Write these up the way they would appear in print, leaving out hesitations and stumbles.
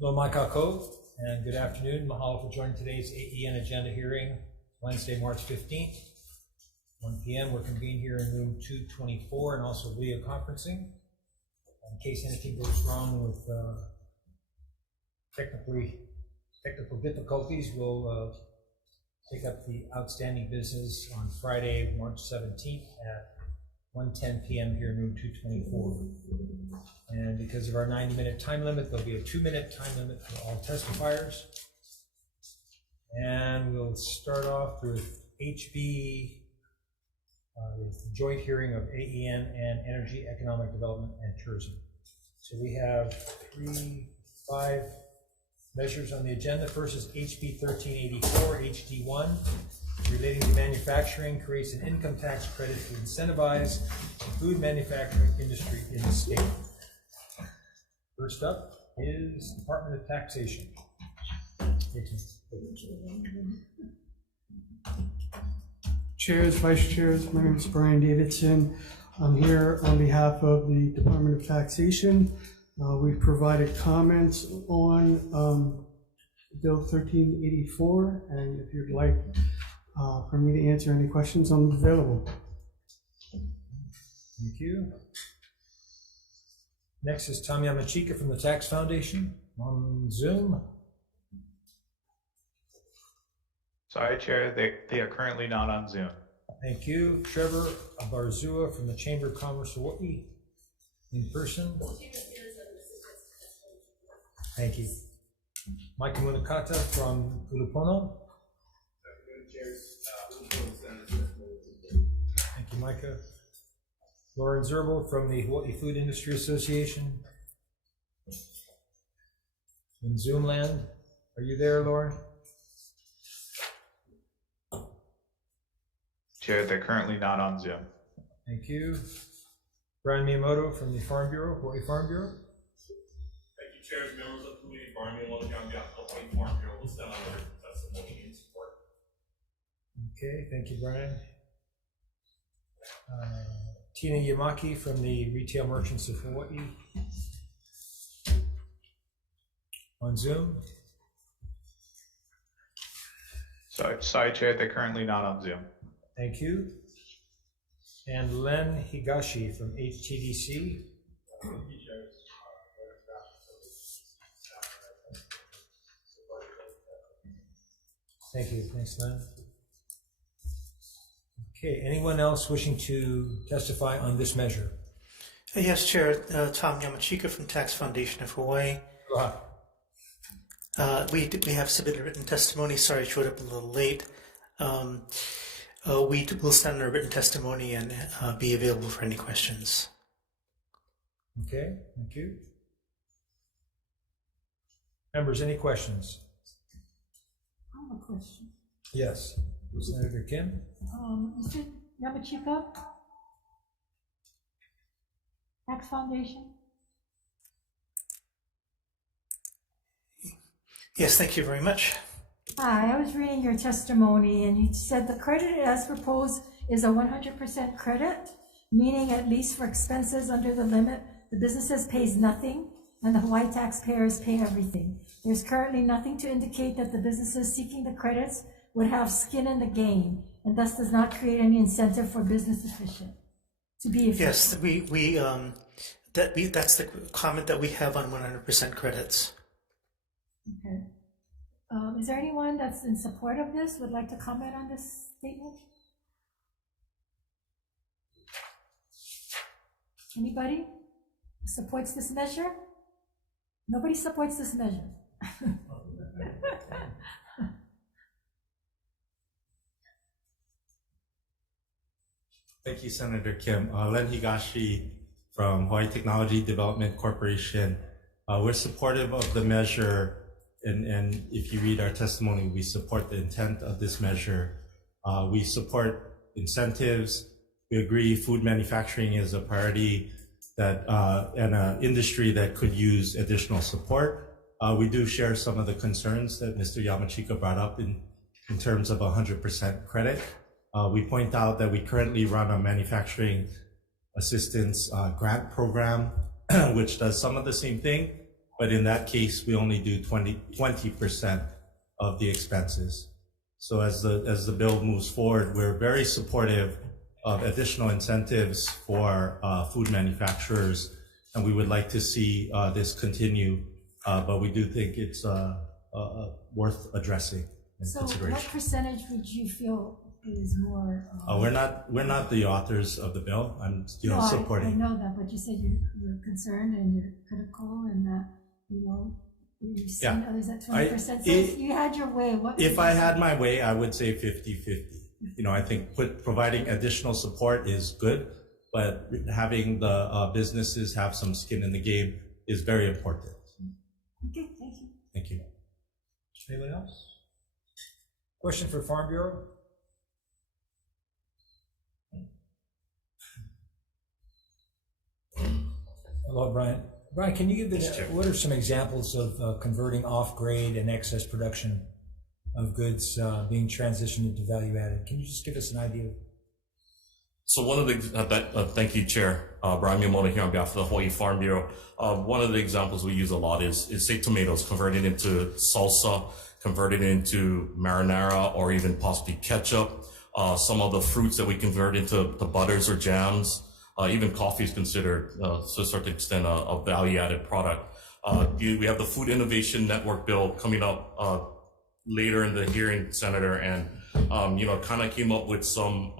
Hello, Maikako, and good afternoon. Mahalo for joining today's AEN agenda hearing, Wednesday, March 15th, 1 p.m. We're convened here in room 224 and also video conferencing. In case anything goes wrong with technical difficulties, we'll take up the outstanding business on Friday, March 17th at 1:10 p.m. here in room 224. And because of our 90-minute time limit, there'll be a 2-minute time limit for all testifiers. And we'll start off with HB, the joint hearing of AEN and Energy, Economic Development, and Tourism. So we have 5 measures on the agenda. First is HB 1384, HD1, relating to manufacturing, creates an income tax credit to incentivize the food manufacturing industry in the state. First up is Department of Taxation. Chairs, Vice Chairs, my name is Brian Davidson. I'm here on behalf of the Department of Taxation. We've provided comments on Bill 1384, and if you'd like for me to answer any questions, I'm available. Thank you. Next is Tom Yamachika from the Tax Foundation on Zoom. Sorry, Chair, they are currently not on Zoom. Thank you. Trevor Abarzua from the Chamber of Commerce Hawai'i in person. Thank you. Micah Munakata from Ulupono. Thank you, Micah. Lauren Zerbel from the Hawaii Food Industry Association. In Zoom land. Are you there, Lauren? Chair, they're currently not on Zoom. Thank you. Brian Miyamoto from the Farm Bureau, Hawaii Farm Bureau. Thank you, Chairs, members of the committee. Brian Miyamoto on behalf of the Hawaii Farm Bureau will stand on the testimony in support. Okay, thank you, Brian. Tina Yamaki from the Retail Merchants of Hawaii on Zoom. Sorry, Chair, they're currently not on Zoom. Thank you. And Len Higashi from HTDC. Thank you. Thanks, Len. Okay, anyone else wishing to testify on this measure? Yes, Chair. Tom Yamachika from Tax Foundation of Hawaii. We have submitted written testimony. Sorry, I showed up a little late. We will stand our written testimony and be available for any questions. Okay, thank you. Members, any questions? I have a question. Yes, Senator Kim. Mr. Yamachika, Tax Foundation. Yes, thank you very much. Hi, I was reading your testimony and you said the credit as proposed is a 100% credit, meaning at least for expenses under the limit, the businesses pays nothing and the Hawaii taxpayers pay everything. There's currently nothing to indicate that the businesses seeking the credits would have skin in the game and thus does not create any incentive for business to be efficient. Yes, that's the comment that we have on 100% credits. Okay. Is there anyone that's in support of this, would like to comment on this statement? Anybody supports this measure? Nobody supports this measure. Thank you, Senator Kim. Len Higashi from Hawaii Technology Development Corporation. We're supportive of the measure, and if you read our testimony, we support the intent of this measure. We support incentives. We agree food manufacturing is a priority that and an industry that could use additional support. We do share some of the concerns that Mr. Yamachika brought up in terms of 100% credit. We point out that we currently run a manufacturing assistance grant program, which does some of the same thing, But in that case, we only do 20% of the expenses. So as the bill moves forward, we're very supportive of additional incentives for food manufacturers, and we would like to see this continue, but we do think it's worth addressing and So consideration. what percentage would you feel is more? We're not the authors of the bill. I'm No, supporting. I know that, but you said you're concerned and you're critical and that, you've seen others at 20%. So if you had your way, what? If I had my way, I would say 50-50. I think providing additional support is good, but having the businesses have some skin in the game is very important. Okay, thank you. Thank you. Anyone else? Question for Farm Bureau? Hello, Brian. Brian, can you give what are some examples of converting off-grade and excess production of goods being transitioned into value added? Can you just give us an idea? So one of the, thank you, Chair. Brian Miyamoto here on behalf of the Hawaii Farm Bureau. One of the examples we use a lot is say tomatoes, converted into salsa, converted into marinara, or even possibly ketchup. Some of the fruits that we convert into the butters or jams. Even coffee is considered, to a certain extent, a value-added product. We have the Food Innovation Network bill coming up later in the hearing, Senator, and kind of came up with some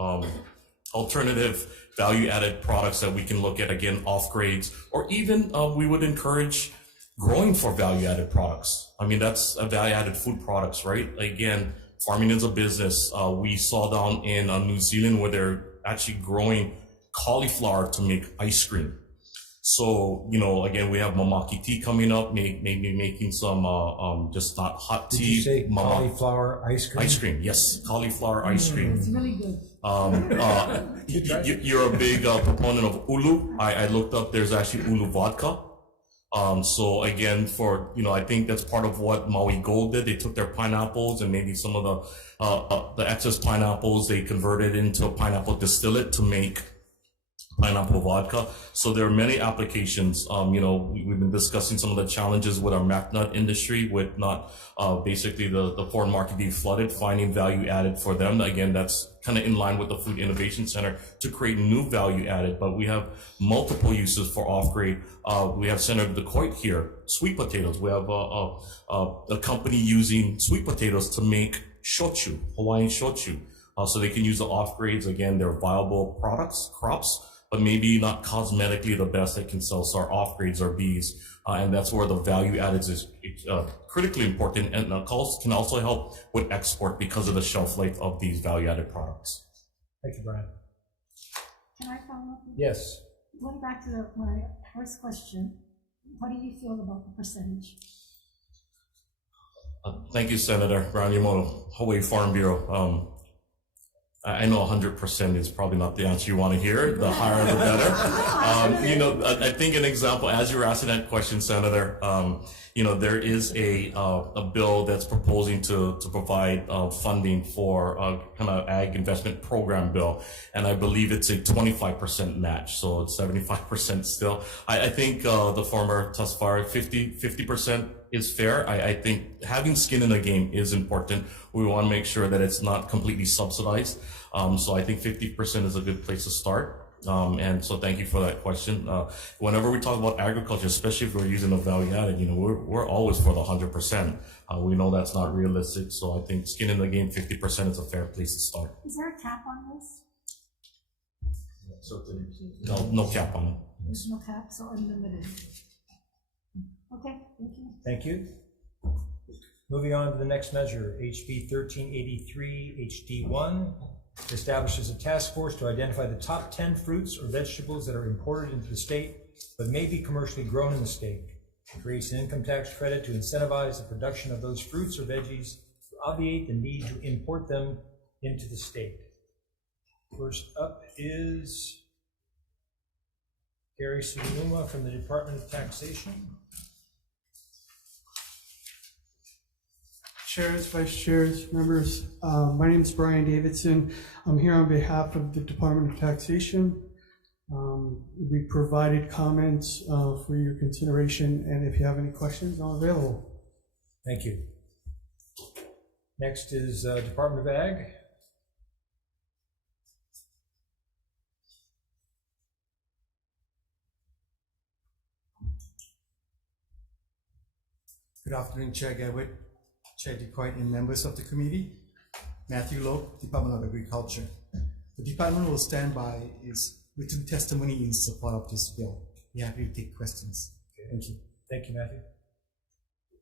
alternative value-added products that we can look at, again, off grades, or even we would encourage growing for value-added products. I mean, that's a value-added food products, right? Again, farming is a business. We saw down in New Zealand where they're actually growing cauliflower to make ice cream. So, again, we have mamaki tea coming up, maybe making some, just not hot tea. Did you say cauliflower ice cream? Ice cream, yes, cauliflower ice cream. It's really good. You're a big proponent of ulu. I looked up, there's actually ulu vodka. So again, I think that's part of what Maui Gold did. They took their pineapples and maybe some of the excess pineapples, they converted into a pineapple distillate to make pineapple vodka. So there are many applications. We've been discussing some of the challenges with our mac nut industry, with not basically the foreign market being flooded, finding value added for them. Again, that's kind of in line with the Food Innovation Center to create new value added, but we have multiple uses for off grade. We have Senator DeCoit here, sweet potatoes. We have a company using sweet potatoes to make shochu, Hawaiian shochu. So they can use the off grades. Again, they're viable crops, but maybe not cosmetically the best that can sell. So our off grades are Bs. And that's where the value added is critically important, and can also help with export because of the shelf life of these value added products. Thank you, Brian. Can I follow up? Yes. Going back to my first question, what do you feel about the percentage? Thank you, Senator Brian Miyamoto, Hawaii Farm Bureau. I know 100% is probably not the answer you want to hear. The higher, the better. I think an example, as you were asking that question, Senator, there is a bill that's proposing to provide funding for kind of ag investment program bill, and I believe it's a 25% match, so it's 75% still. I think the former testifier, 50% is fair. I think having skin in the game is important. We want to make sure that it's not completely subsidized. So I think 50% is a good place to start. And so thank you for that question. Whenever we talk about agriculture, especially if we're using a value added, we're always for the 100%. We know that's not realistic. So I think skin in the game, 50% is a fair place to start. Is there a cap on this? So no cap on it. There's no cap, so unlimited. Okay, thank you. Thank you. Moving on to the next measure, HB 1383 HD1 establishes a task force to identify the top 10 fruits or vegetables that are imported into the state but may be commercially grown in the state. It creates an income tax credit to incentivize the production of those fruits or veggies to obviate the need to import them into the state. First up is Gary Sugunuma from the Department of Taxation. Chairs, vice chairs, members, my name is Brian Davidson. I'm here on behalf of the Department of Taxation. We provided comments for your consideration, and if you have any questions, I'm available. Thank you. Next is Department of Ag. Good afternoon, Chair Gabbard, Chair DeQuite, and members of the committee. Matthew Lowe, Department of Agriculture. The department will stand by its written testimony in support of this bill. We are happy to take questions. Thank you. Thank you, Matthew.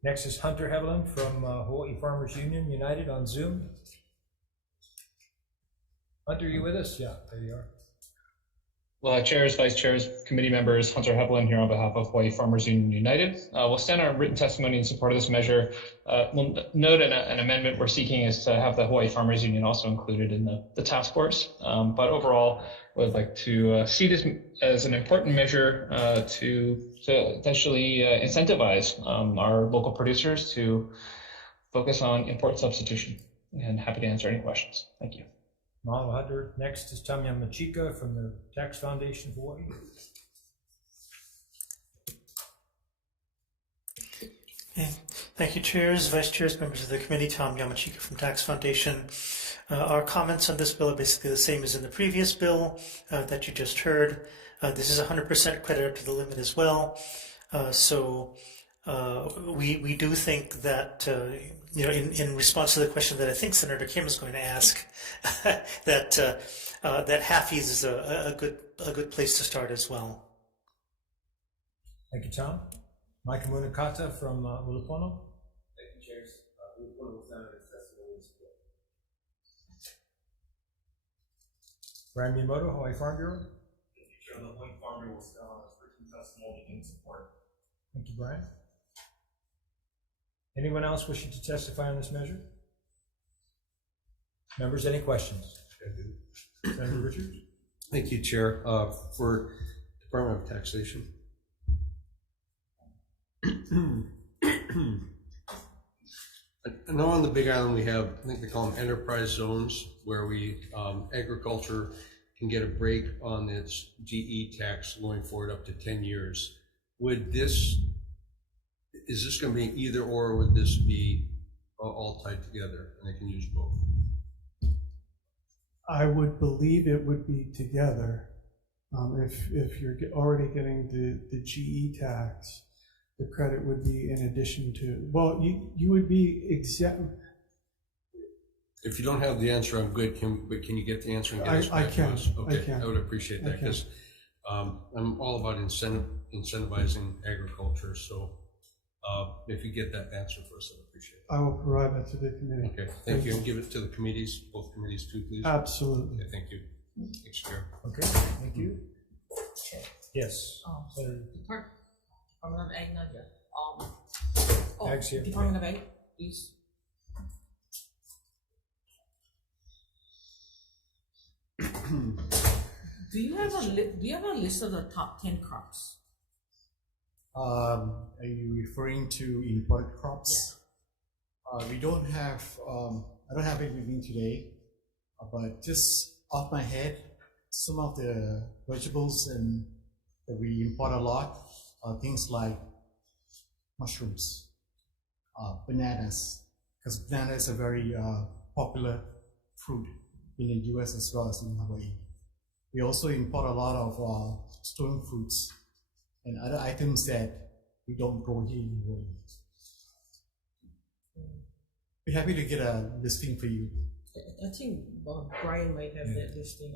Next is Hunter Hevelin from Hawaii Farmers Union United on Zoom. Hunter, are you with us? Yeah, there you are. Well, chairs, vice chairs, committee members, Hunter Hevelin here on behalf of Hawaii Farmers Union United. We'll stand on written testimony in support of this measure. We'll note an amendment we're seeking is to have the Hawaii Farmers Union also included in the task force. But overall, we'd like to see this as an important measure to essentially incentivize our local producers to focus on import substitution. And happy to answer any questions. Thank you. Mahalo, Hunter. Next is Tanya Machika from the Tax Foundation of Hawaii. Okay. Thank you, chairs, vice chairs, members of the committee. Tom Yamachika from Tax Foundation. Our comments on this bill are basically the same as in the previous bill that you just heard. This is 100% credit up to the limit as well. We do think that, in response to the question that I think Senator Kim is going to ask, that half-ease is a good place to start as well. Thank you, Tom. Mike Munakata from Ulupono. Thank you, chairs. Ulupono will stand on its testimony in support. Brian Miyamoto, Hawaii Farm Bureau. Thank you, Chair. The Hawaii Farm Bureau will stand on its written testimony in support. Thank you, Brian. Anyone else wishing to testify on this measure? Members, any questions? Senator Richards. Thank you, Chair. For Department of Taxation. I know on the Big Island we have, I think they call them enterprise zones, where we agriculture can get a break on its GE tax going forward up to 10 years. Is this going to be either or would this be all tied together and they can use both? I would believe it would be together. If you're already getting the GE tax, the credit would be in addition to, well, you would be exempt. If you don't have the answer, I'm good. But can you get the answer and get us back to us? Okay, I would appreciate that, because I'm all about incentivizing agriculture. So if you get that answer for us, I'd appreciate it. I will provide that to the committee. Okay, thank you. And give it to the committees, both committees too, please. Absolutely. Okay, thank you. Thanks, Chair. Okay, thank you. Yes. Department of Ag, not yet. Ag's here. Department of Ag, please. Do you have a list of the top 10 crops? Are you referring to imported crops? Yeah. We don't have, I don't have it with me today, but just off my head, some of the vegetables that we import a lot are things like mushrooms, bananas, because banana is a very popular fruit in the US as well as in Hawaii. We also import a lot of stone fruits and other items that we don't grow here in Hawaii. Be happy to get a listing for you. I think Brian might have that listing.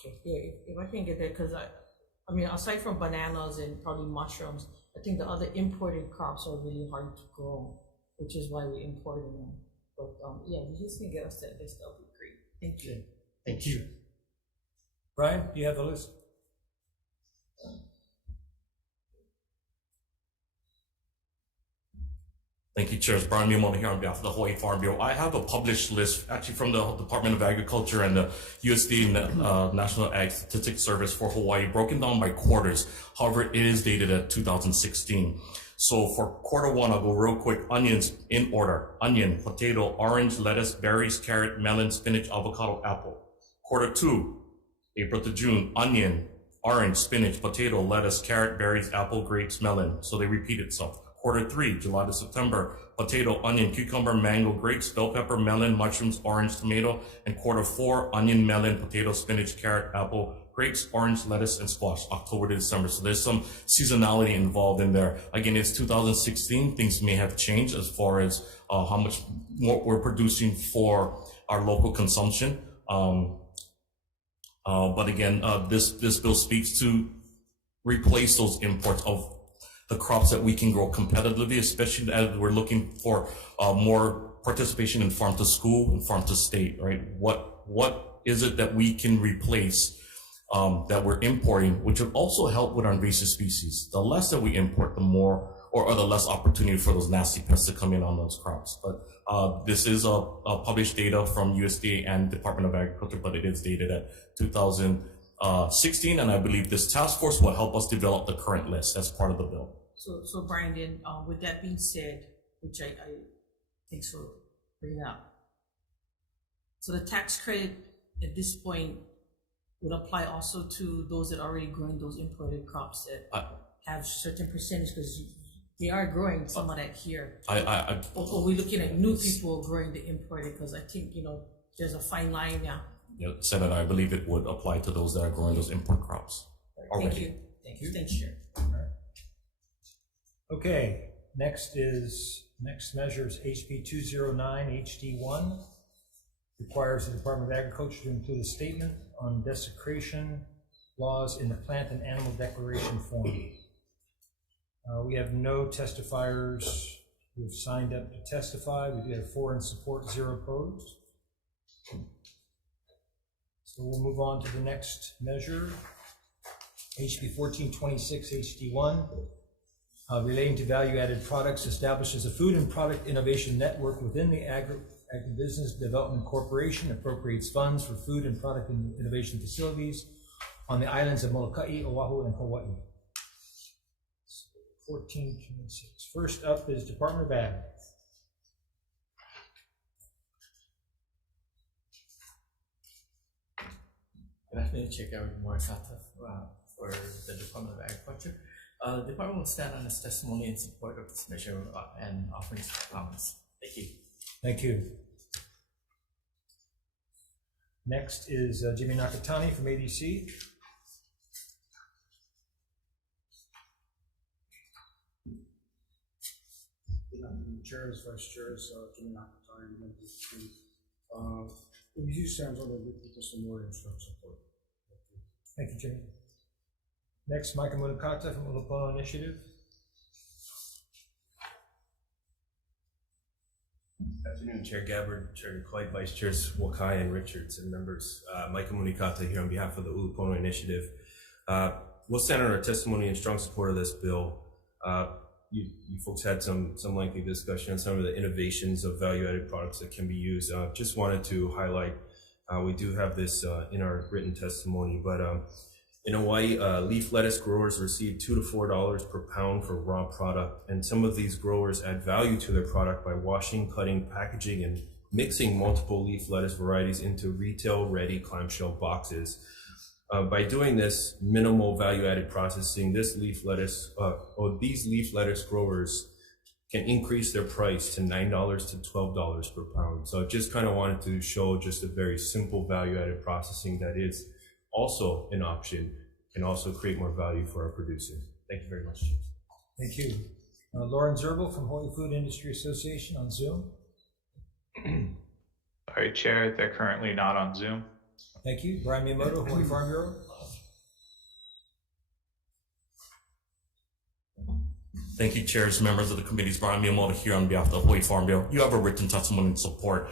Okay, yeah, if I can get that, because I mean, aside from bananas and probably mushrooms, I think the other imported crops are really hard to grow, which is why we imported them. But yeah, if you just can get us that list, that would be great. Thank you. Thank you. Brian, do you have the list? Thank you, Chair. Brian Miyamoto here on behalf of the Hawaii Farm Bureau. I have a published list actually from the Department of Agriculture and the USDA National Ag Statistics Service for Hawaii, broken down by quarters. However, it is dated at 2016. So for quarter one, I'll go real quick. Onions in order: onion, potato, orange, lettuce, berries, carrot, melon, spinach, avocado, apple. Quarter two, April to June, onion, orange, spinach, potato, lettuce, carrot, berries, apple, grapes, melon. So they repeat itself. Quarter 3, July to September, potato, onion, cucumber, mango, grapes, bell pepper, melon, mushrooms, orange, tomato. And quarter 4, onion, melon, potato, spinach, carrot, apple, grapes, orange, lettuce, and squash, October to December. So there's some seasonality involved in there. Again, it's 2016. Things may have changed as far as how much more we're producing for our local consumption. But again, this bill speaks to replace those imports of the crops that we can grow competitively, especially as we're looking for more participation in farm to school and farm to state, right? What is it that we can replace that we're importing, which would also help with our invasive species? The less that we import, the more, or the less opportunity for those nasty pests to come in on those crops. But this is a published data from USDA and Department of Agriculture, but it is dated at 2016, and I believe this task force will help us develop the current list as part of the bill. So Brandon, with that being said, which I thanks for bringing up. So the tax credit at this point would apply also to those that are already growing those imported crops that have certain percentage, because they are growing some of that here. Or we're looking at new people growing the imported, because I think, there's a fine line now. Yeah, Senator, I believe it would apply to those that are growing those import crops. Thank you. Thanks, Chair. Okay, next measure is HB 209 HD1. Requires the Department of Agriculture to include a statement on desecration laws in the plant and animal declaration form. We have no testifiers who have signed up to testify. We do have 4 in support, 0 opposed. So we'll move on to the next measure, HB 1426 HD1, relating to value-added products, establishes a food and product innovation network within the Agribusiness Development Corporation, appropriates funds for food and product innovation facilities on the islands of Molokai, Oahu, and Hawaii. 1426. First up is Department of Ag. Good afternoon, Chair Gary Morikata for the Department of Agriculture. The department will stand on its testimony in support of this measure and offering its comments. Thank you. Thank you. Next is Jimmy Nakatani from ADC. Chairs, Vice Chairs, Jimmy Nakatani, and ADC. ADC stands on the written testimony and strong support. Thank you, Jimmy. Next, Micah Munakata from Ulupono Initiative. Afternoon, Chair Gabbard, Chair Clyde, Vice Chairs Wakai and Richards, and members. Micah Munikata here on behalf of the Ulupono Initiative. We'll stand on our testimony in strong support of this bill. You folks had some lengthy discussion on some of the innovations of value-added products that can be used. Just wanted to highlight, we do have this in our written testimony, but in Hawaii, leaf lettuce growers receive $2 to $4 per pound for raw product, and some of these growers add value to their product by washing, cutting, packaging, and mixing multiple leaf lettuce varieties into retail-ready clamshell boxes. By doing this minimal value-added processing, these leaf lettuce growers can increase their price to $9 to $12 per pound. So I just kind of wanted to show just a very simple value-added processing that is also an option, can also create more value for our producers. Thank you very much. Thank you. Lauren Zerbil from Hawaii Food Industry Association on Zoom. Sorry, Chair, they're currently not on Zoom. Thank you. Brian Miyamoto, Hawaii Farm Bureau. Thank you, chairs, members of the committees. Brian Miyamoto here on behalf of the Hawaii Farm Bureau. You have a written testimony in support.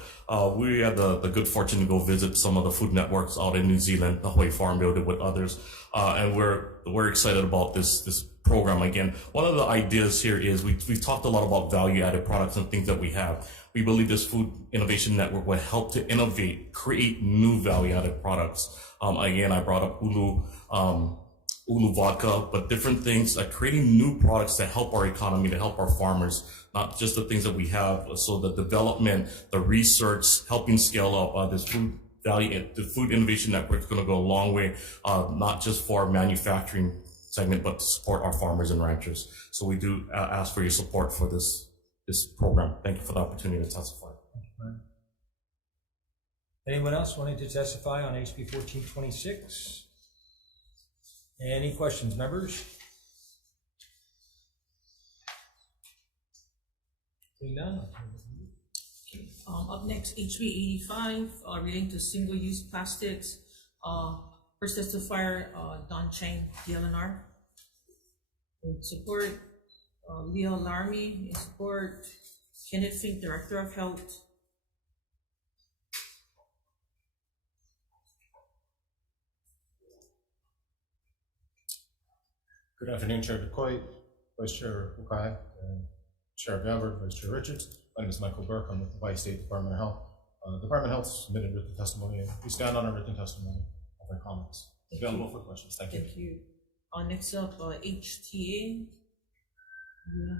We had the good fortune to go visit some of the food networks out in New Zealand, the Hawaii Farm Bureau with others, and we're excited about this program. Again, one of the ideas here is we've talked a lot about value-added products and things that we have. We believe this food innovation network will help to innovate, create new value-added products. Again, I brought up Ulu vodka, but different things, like creating new products that help our economy, to help our farmers, not just the things that we have. So the development, the research, helping scale up this food the Food Innovation Network is going to go a long way, not just for our manufacturing segment, but to support our farmers and ranchers. So we do ask for your support for this program. Thank you for the opportunity to testify. Anyone else wanting to testify on HB 1426? Any questions, members? Seeing none. Okay. Up next, HB 85, relating to single-use plastics. First testifier, Don Chang, DLNR. In support, Leo Larmy. In support, Kenneth Fink, Director of Health. Good afternoon, Chair DeCoit, Vice Chair Hawai'i, and Chair Gabbard, Vice Chair Richards. My name is Michael Burke. I'm with the Hawaii State Department of Health. The Department of Health submitted written testimony, and we stand on our written testimony of our comments. Available for questions. Thank you. Thank you. Next up, HTA. Yeah.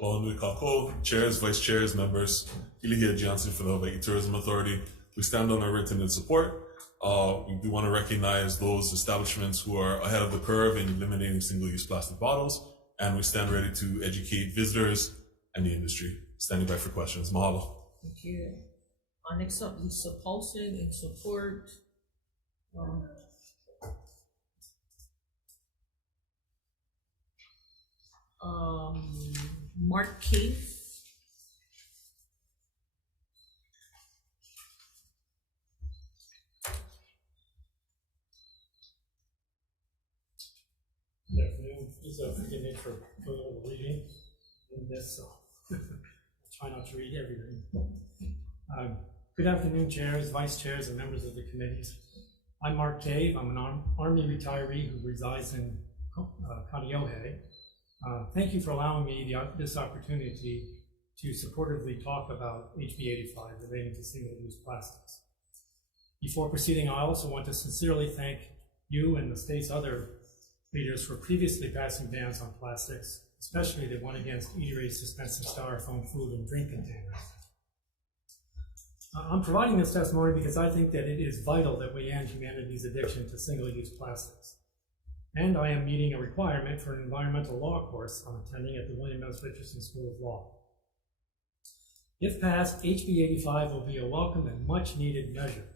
Aloha Kako, chairs, vice chairs, members. Ilihia Johnson for the Hawaii Tourism Authority. We stand on our written in support. We do want to recognize those establishments who are ahead of the curve in eliminating single-use plastic bottles, and we stand ready to educate visitors and the industry. Standing by for questions. Mahalo. Thank you. Next up, Lisa Paulson in support. Mark Cave. Good afternoon. Please forgive me for going over the reading in this. I'll try not to read everything. Good afternoon, chairs, vice chairs, and members of the committees. I'm Mark Cave. I'm an Army retiree who resides in Kaneohe. Thank you for allowing me this opportunity to supportively talk about HB 85 relating to single-use plastics. Before proceeding, I also want to sincerely thank you and the state's other leaders for previously passing bans on plastics, especially the one against eateries dispensing styrofoam food and drink containers. I'm providing this testimony because I think that it is vital that we end humanity's addiction to single-use plastics. And I am meeting a requirement for an environmental law course I'm attending at the William S. Richardson School of Law. If passed, HB 85 will be a welcome and much-needed measure.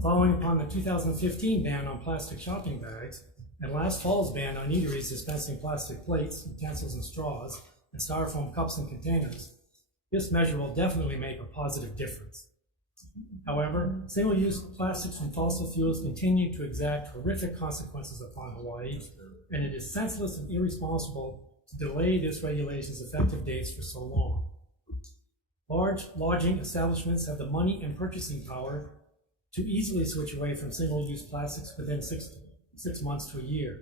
Following upon the 2015 ban on plastic shopping bags and last fall's ban on eateries dispensing plastic plates, utensils, and straws, and styrofoam cups and containers, this measure will definitely make a positive difference. However, single-use plastics from fossil fuels continue to exact horrific consequences upon Hawaii, and it is senseless and irresponsible to delay this regulation's effective dates for so long. Large lodging establishments have the money and purchasing power to easily switch away from single-use plastics within six months to a year.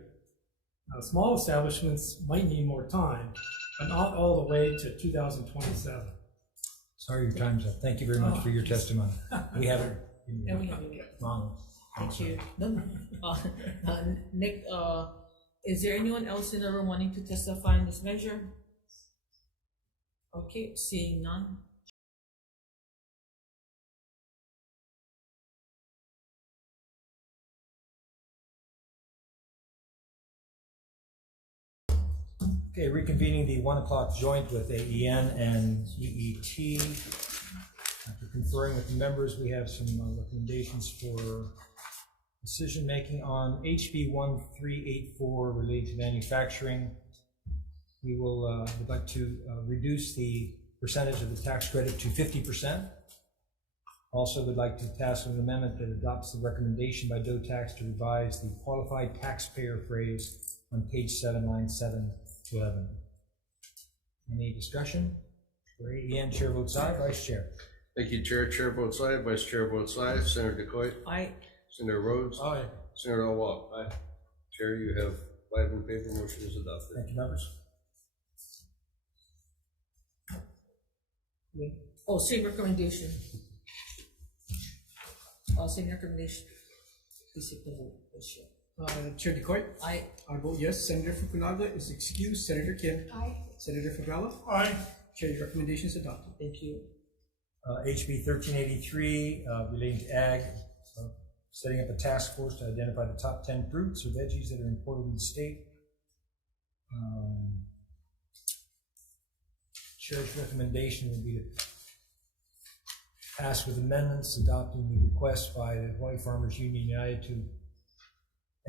Now, small establishments might need more time, but not all the way to 2027. Sorry, your time's up. Thank you very much for your testimony. We have it. And we have it. Thank you. Nick, is there anyone else in the room wanting to testify in this measure? Okay, seeing none. Okay, reconvening the 1 o'clock joint with AEN and EET. After conferring with the members, we have some recommendations for decision-making on HB 1384 related to manufacturing. We will would like to reduce the percentage of the tax credit to 50%. Also would like to pass an amendment that adopts the recommendation by DOTAX to revise the qualified taxpayer phrase on page 7, line 7 to 11. Any discussion? For AEN, chair votes aye. Vice chair. Thank you, Chair. Chair votes aye. Vice Chair votes aye. Senator DeCoit? Aye. Senator Rhodes? Aye. Senator Alwal? Aye. Chair, you have 5 in favor. Motion is adopted. Thank you, members. Oh, same recommendation. Same recommendation. Please take the vote. Chair DeCoit? Aye. I vote yes. Senator Fukunaga is excused. Senator Kim? Aye. Senator Fagala? Aye. Chair's recommendation is adopted. Thank you. HB 1383, relating to ag, setting up a task force to identify the top 10 fruits or veggies that are imported in the state. Chair's recommendation would be to pass with amendments adopting the request by the Hawaii Farmers Union United to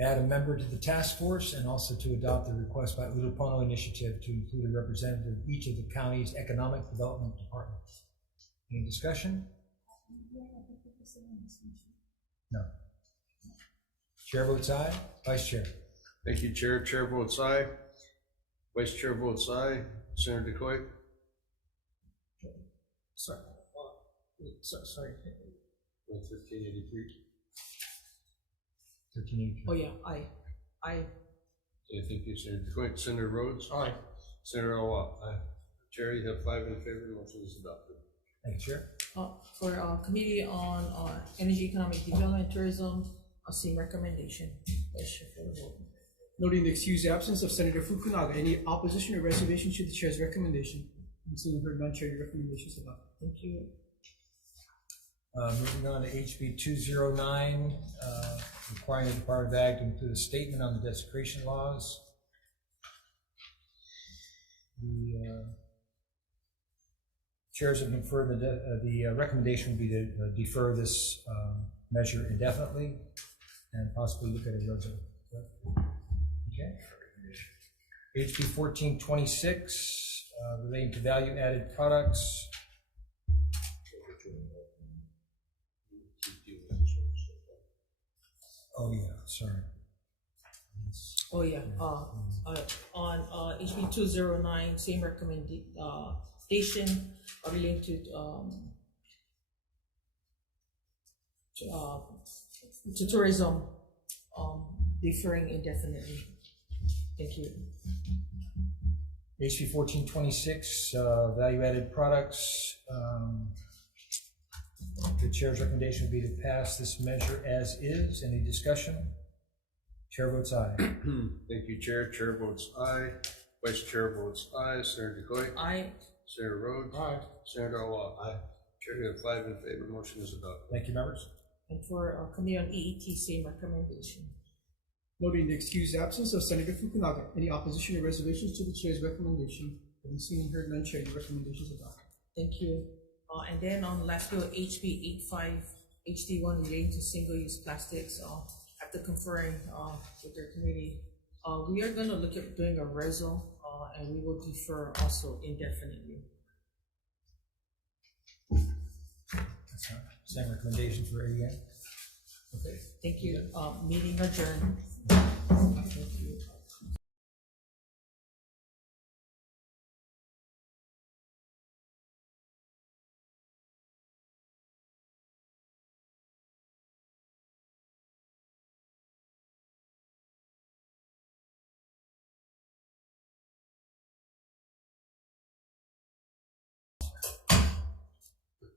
add a member to the task force, and also to adopt the request by Ulupono Initiative to include a representative of each of the county's economic development departments. Any discussion? No. Chair votes aye. Vice Chair. Thank you, Chair. Chair votes aye. Vice Chair votes aye. Senator DeCoy. Sorry. Sorry. 1383. 1383. Oh, yeah, aye. Okay, thank you, Senator DeCoy. Senator Rhodes. Aye. Senator Awa. Aye. Chair, you have 5 in favor. Motion is adopted. Thank you, Chair. For Committee on Energy, Economic Development, and Tourism, same recommendation. Vice Chair for the vote. Noting the excused absence of Senator Fukunaga, any opposition or reservation to the chair's recommendation? And seeing heard none, Chair, your recommendation is adopted. Thank you. Moving on to HB 209, requiring the Department of Ag to include a statement on the desecration laws. The chairs have conferred the recommendation would be to defer this measure indefinitely and possibly look at a resolution. Okay. HB 1426, relating to value-added products. Oh yeah, sorry. Oh yeah. On HB 209, same recommendation relating to tourism, deferring indefinitely. Thank you. HB 1426, value-added products. The chair's recommendation would be to pass this measure as is. Any discussion? Chair votes aye. Thank you, Chair. Chair votes aye. Vice Chair votes aye. Senator DeCoy. Aye. Senator Rhodes. Aye. Senator Awa. Aye. Chair, you have 5 in favor. Motion is adopted. Thank you, members. And for Committee on EET, same recommendation. Noting the excused absence of Senator Fukunaga, any opposition or reservations to the chair's recommendation? And seeing heard none, Chair, your recommendation is adopted. Thank you. And then on last bill, HB 85, HD1 relating to single-use plastics, after conferring with their committee, we are going to look at doing a resol, and we will defer also indefinitely. That's right. Same recommendation for AEN. Okay. Thank you. Meeting adjourned. Thank you.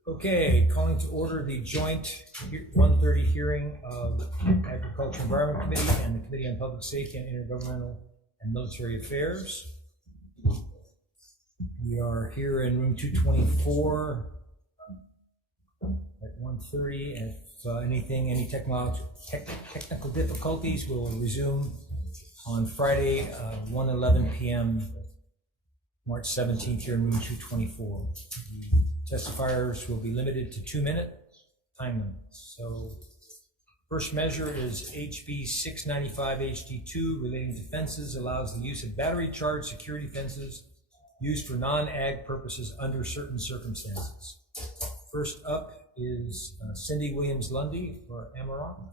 Okay, calling to order the joint 1:30 hearing of Agriculture and Environment Committee and the Committee on Public Safety and Intergovernmental and Military Affairs. We are here in room 224 at 1:30. And if any technical difficulties, we'll resume on Friday, 1:11 p.m. March 17th here in room 224. Testifiers will be limited to 2-minute time limits. So first measure is HB 695 HD2 relating to fences, allows the use of battery charged security fences used for non-ag purposes under certain circumstances. First up is Cindy Williams-Lundy for Amarok.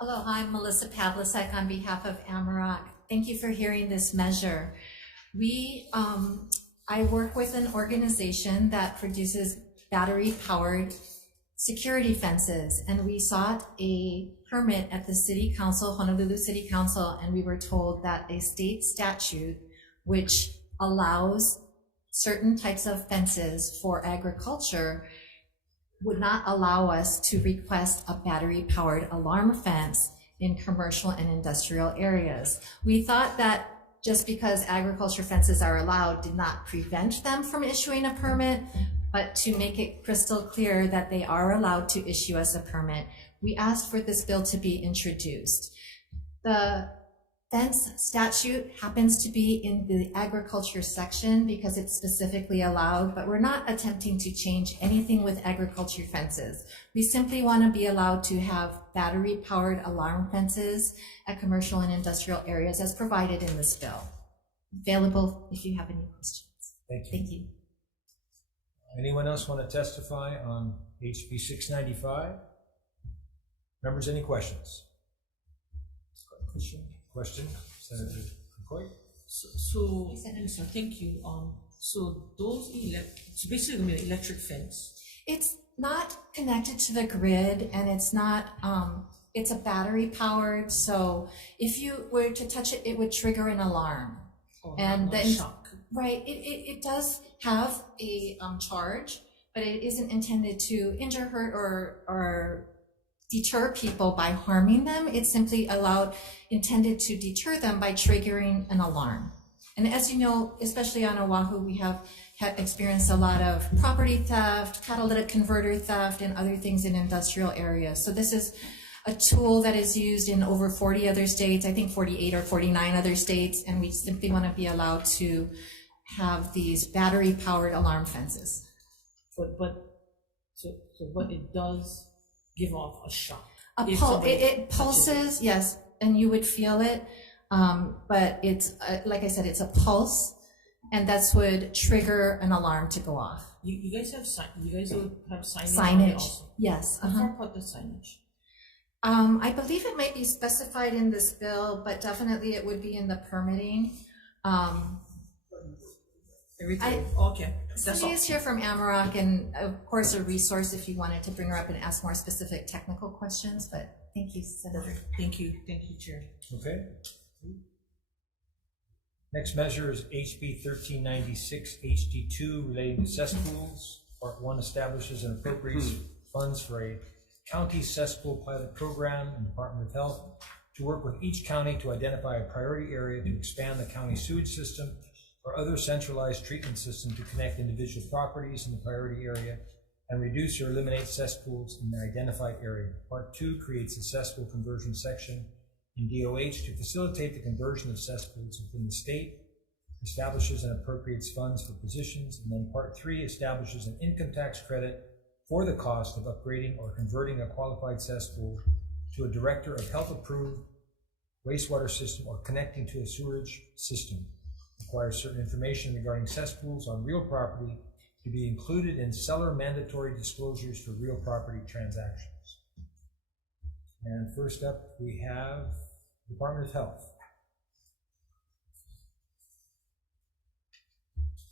Hello, I'm Melissa Pavlicek on behalf of Amarok. Thank you for hearing this measure. I work with an organization that produces battery-powered security fences, and we sought a permit at the City Council, Honolulu City Council, and we were told that a state statute which allows certain types of fences for agriculture would not allow us to request a battery-powered alarm fence in commercial and industrial areas. We thought that just because agriculture fences are allowed did not prevent them from issuing a permit, but to make it crystal clear that they are allowed to issue us a permit, we asked for this bill to be introduced. The fence statute happens to be in the agriculture section because it's specifically allowed, but we're not attempting to change anything with agriculture fences. We simply want to be allowed to have battery-powered alarm fences at commercial and industrial areas as provided in this bill. Available if you have any questions. Thank you. Thank you. Anyone else want to testify on HB 695? Members, any questions? Question, Senator McCoy? So thank you. So those so basically gonna be an electric fence. It's not connected to the grid, and it's not, it's a battery powered, so if you were to touch it, it would trigger an alarm. And then, shock. Right, it does have a charge, but it isn't intended to injure, hurt, or deter people by harming them. It's simply intended to deter them by triggering an alarm. And as you know, especially on Oahu, we have experienced a lot of property theft, catalytic converter theft, and other things in industrial areas. So this is a tool that is used in over 40 other states, I think 48 or 49 other states, and we simply want to be allowed to have these battery-powered alarm fences. But it does give off a shock. It pulses, yes, and you would feel it, but it's, like I said, it's a pulse, and that's would trigger an alarm to go off. You guys have signage? Signage, also? yes. How far about the signage? I believe it might be specified in this bill, but definitely it would be in the permitting. Okay, that's all. Cindy is here from Amarok, and of course a resource if you wanted to bring her up and ask more specific technical questions, but thank you, Senator. Thank you, Chair. Okay. Next measure is HB 1396 HD2 relating to cesspools. Part 1 establishes and appropriates funds for a county cesspool pilot program in the Department of Health to work with each county to identify a priority area to expand the county sewage system or other centralized treatment system to connect individual properties in the priority area and reduce or eliminate cesspools in the identified area. Part 2 creates a cesspool conversion section in DOH to facilitate the conversion of cesspools within the state, establishes and appropriates funds for positions, and then Part 3 establishes an income tax credit for the cost of upgrading or converting a qualified cesspool to a director of health approved wastewater system or connecting to a sewerage system. Requires certain information regarding cesspools on real property to be included in seller mandatory disclosures for real property transactions. And first up, we have Department of Health.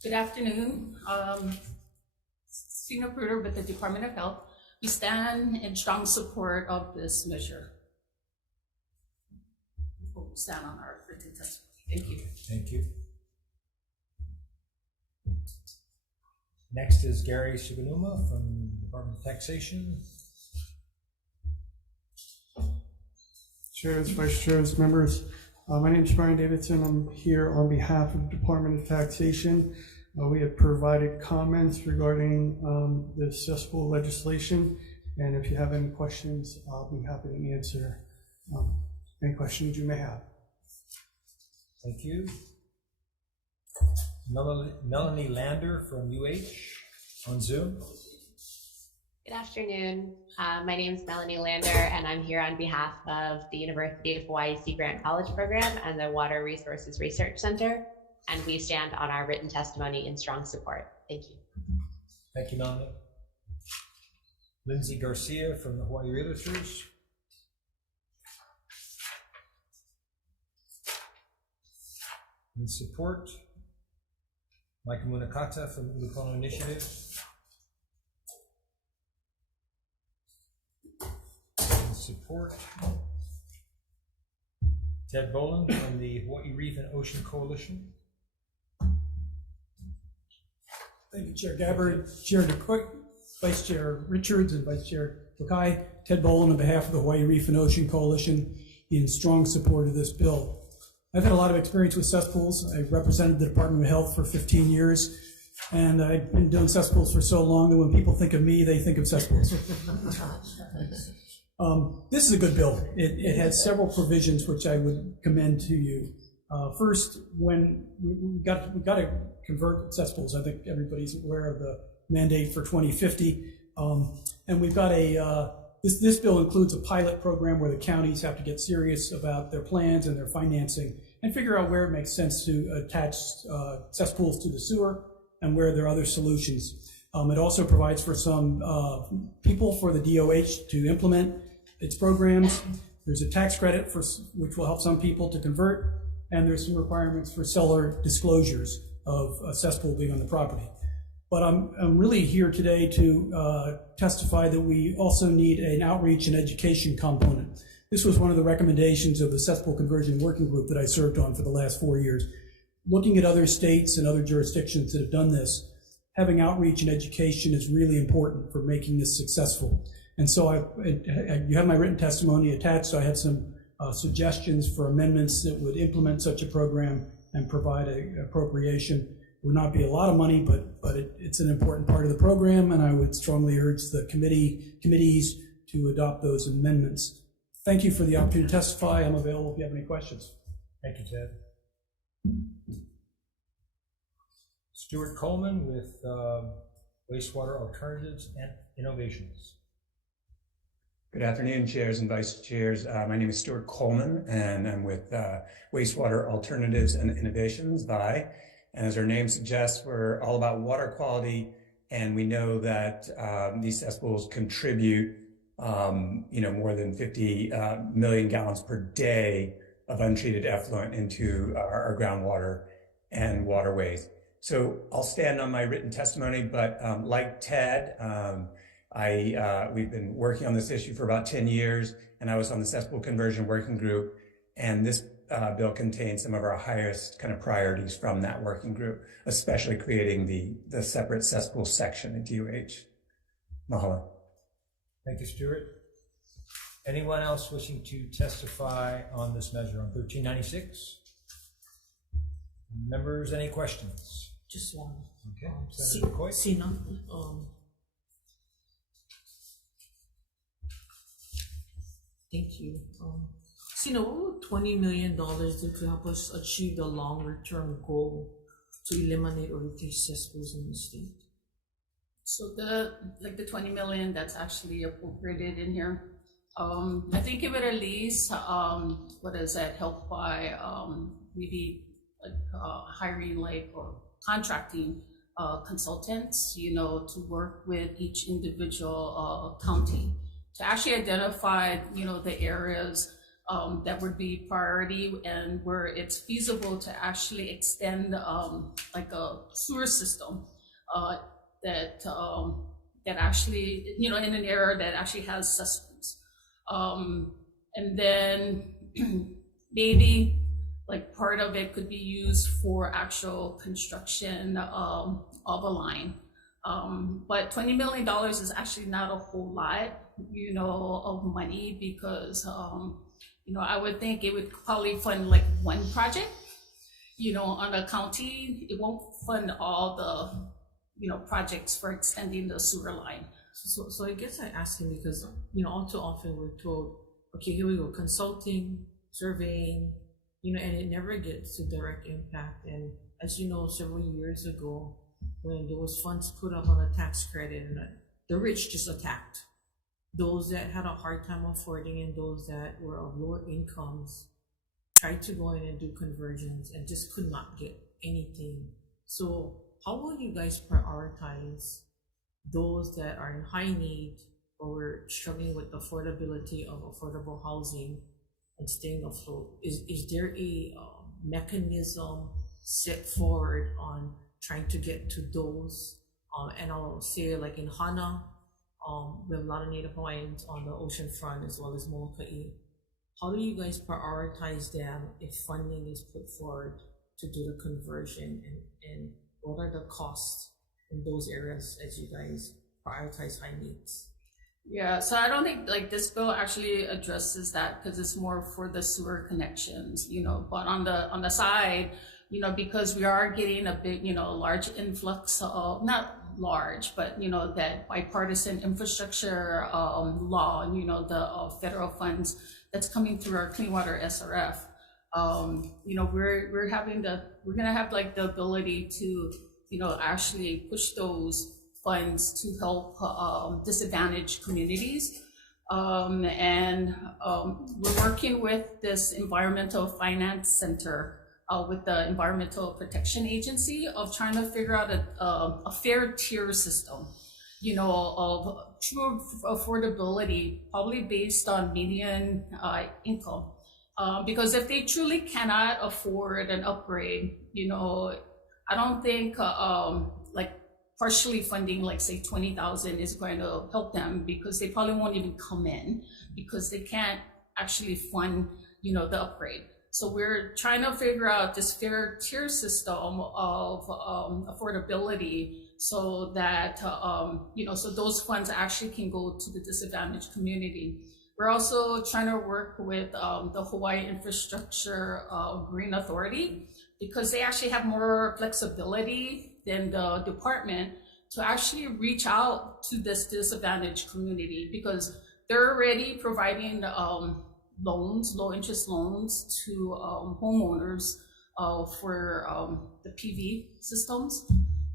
Good afternoon. Senior Recruiter with the Department of Health. We stand in strong support of this measure. We'll stand on our written testimony. Thank you. Thank you. Next is Gary Suganuma from the Department of Taxation. Chairs, Vice Chairs, members, my name is Brian Davidson. I'm here on behalf of the Department of Taxation. We have provided comments regarding the cesspool legislation, and if you have any questions, I'll be happy to answer any questions you may have. Thank you. Melanie Lander from UH on Zoom. Good afternoon. My name is Melanie Lander, and I'm here on behalf of the University of Hawaii Sea Grant College Program and the Water Resources Research Center, and we stand on our written testimony in strong support. Thank you. Thank you, Melanie. Lindsay Garcia from the Hawaii Realtors. In support, Mike Munakata from the Ulupono Initiative. In support, Ted Boland from the Hawaii Reef and Ocean Coalition. Thank you, Chair Gabbard, Chair DeQuick, Vice Chair Richards, and Vice Chair Wakai. Ted Boland on behalf of the Hawaii Reef and Ocean Coalition in strong support of this bill. I've had a lot of experience with cesspools. I represented the Department of Health for 15 years, and I've been doing cesspools for so long that when people think of me, they think of cesspools. This is a good bill. It has several provisions which I would commend to you. First, when we've got to convert cesspools. I think everybody's aware of the mandate for 2050, and we've got this bill includes a pilot program where the counties have to get serious about their plans and their financing and figure out where it makes sense to attach cesspools to the sewer and where there are other solutions. It also provides for some people for the DOH to implement its programs. There's a tax credit which will help some people to convert, and there's some requirements for seller disclosures of a cesspool being on the property. But I'm really here today to testify that we also need an outreach and education component. This was one of the recommendations of the cesspool conversion working group that I served on for the last 4 years. Looking at other states and other jurisdictions that have done this, having outreach and education is really important for making this successful. And so you have my written testimony attached, so I have some suggestions for amendments that would implement such a program and provide an appropriation. It would not be a lot of money, but it's an important part of the program, and I would strongly urge the committees to adopt those amendments. Thank you for the opportunity to testify. I'm available if you have any questions. Thank you, Ted. Stuart Coleman with Wastewater Alternatives and Innovations. Good afternoon, chairs and vice chairs. My name is Stuart Coleman, and I'm with Wastewater Alternatives and Innovations, WAI. And as our name suggests, we're all about water quality, and we know that these cesspools contribute, more than 50 million gallons per day of untreated effluent into our groundwater and waterways. So I'll stand on my written testimony, but like Ted, we've been working on this issue for about 10 years, and I was on the cesspool conversion working group, and this bill contains some of our highest kind of priorities from that working group, especially creating the separate cesspool section at DOH. Mahalo. Thank you, Stuart. Anyone else wishing to testify on this measure on 1396? Members, any questions? Just one. Okay, Senator McCoy. Sina, thank you. Sina, what would $20 million do to help us achieve the longer-term goal to eliminate or reduce cesspools in the state? So the 20 million that's actually appropriated in here, I think it would at least help by maybe hiring or contracting consultants, to work with each individual county to actually identify, the areas that would be priority and where it's feasible to actually extend like a sewer system that actually, in an area that actually has cesspools. And then maybe like part of it could be used for actual construction of a line. But $20 million is actually not a whole lot, of money because, I would think it would probably fund like one project, on a county. It won't fund all the, projects for extending the sewer line. So I guess I'm asking because, all too often we're told, okay, here we go, consulting, surveying, and it never gets to direct impact. And as you know, several years ago, when there was funds put up on a tax credit, and the rich just attacked those that had a hard time affording, and those that were of lower incomes tried to go in and do conversions and just could not get anything. So how will you guys prioritize those that are in high need or struggling with the affordability of affordable housing and staying afloat? Is there a mechanism set forward on trying to get to those? And I'll say like in Hana, we have a lot of Native Hawaiians on the ocean front as well as Molokai. How do you guys prioritize them if funding is put forward to do the conversion, and what are the costs in those areas as you guys prioritize high needs? Yeah, so I don't think like this bill actually addresses that because it's more for the sewer connections, but on the side, because we are getting a big, large influx of, not large, but that bipartisan infrastructure law, the federal funds that's coming through our Clean Water SRF. We're gonna have like the ability to, actually push those funds to help disadvantaged communities. We're working with this Environmental Finance Center with the Environmental Protection Agency of trying to figure out a fair tier system, of true affordability, probably based on median income. Because if they truly cannot afford an upgrade, I don't think like partially funding, like say 20,000 is going to help them because they probably won't even come in because they can't actually fund, the upgrade. So we're trying to figure out this fair tier system of affordability so that, so those funds actually can go to the disadvantaged community. We're also trying to work with the Hawai'i Infrastructure Green Authority because they actually have more flexibility than the department to actually reach out to this disadvantaged community because they're already providing loans, low interest loans to homeowners for the PV systems.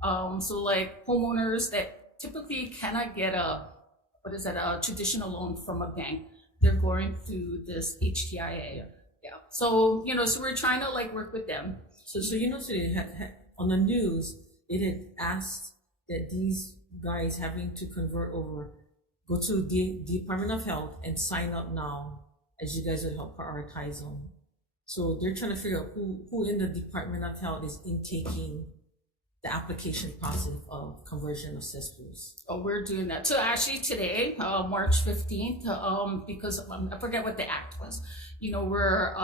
So like homeowners that typically cannot get a traditional loan from a bank, they're going through this HTIA. Yeah. So, so we're trying to like work with them. So today had on the news, it had asked that these guys having to convert over, go to the Department of Health and sign up now as you guys would help prioritize them. So they're trying to figure out who in the Department of Health is intaking the application process of conversion of cesspools. Oh, we're doing that. So actually today, March 15th, because I forget what the act was, we're,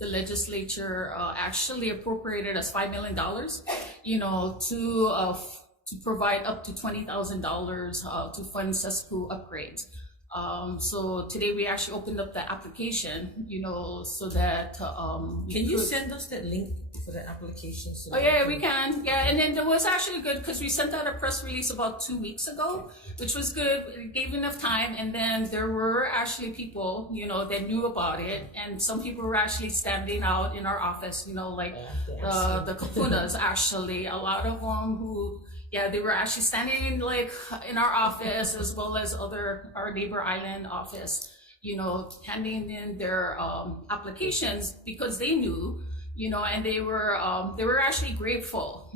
the legislature actually appropriated us $5 million, to provide up to $20,000 to fund cesspool upgrades. So today we actually opened up the application, so that can you send us that link for the application? So we can. Yeah, and then it was actually good because we sent out a press release about 2 weeks ago, which was good. It gave enough time, and then there were actually people, that knew about it, and some people were actually standing out in our office, like the kapunas. Actually, a lot of them who. Yeah, they were actually standing like in our office as well as our neighbor island office, handing in their applications because they knew, and they were actually grateful,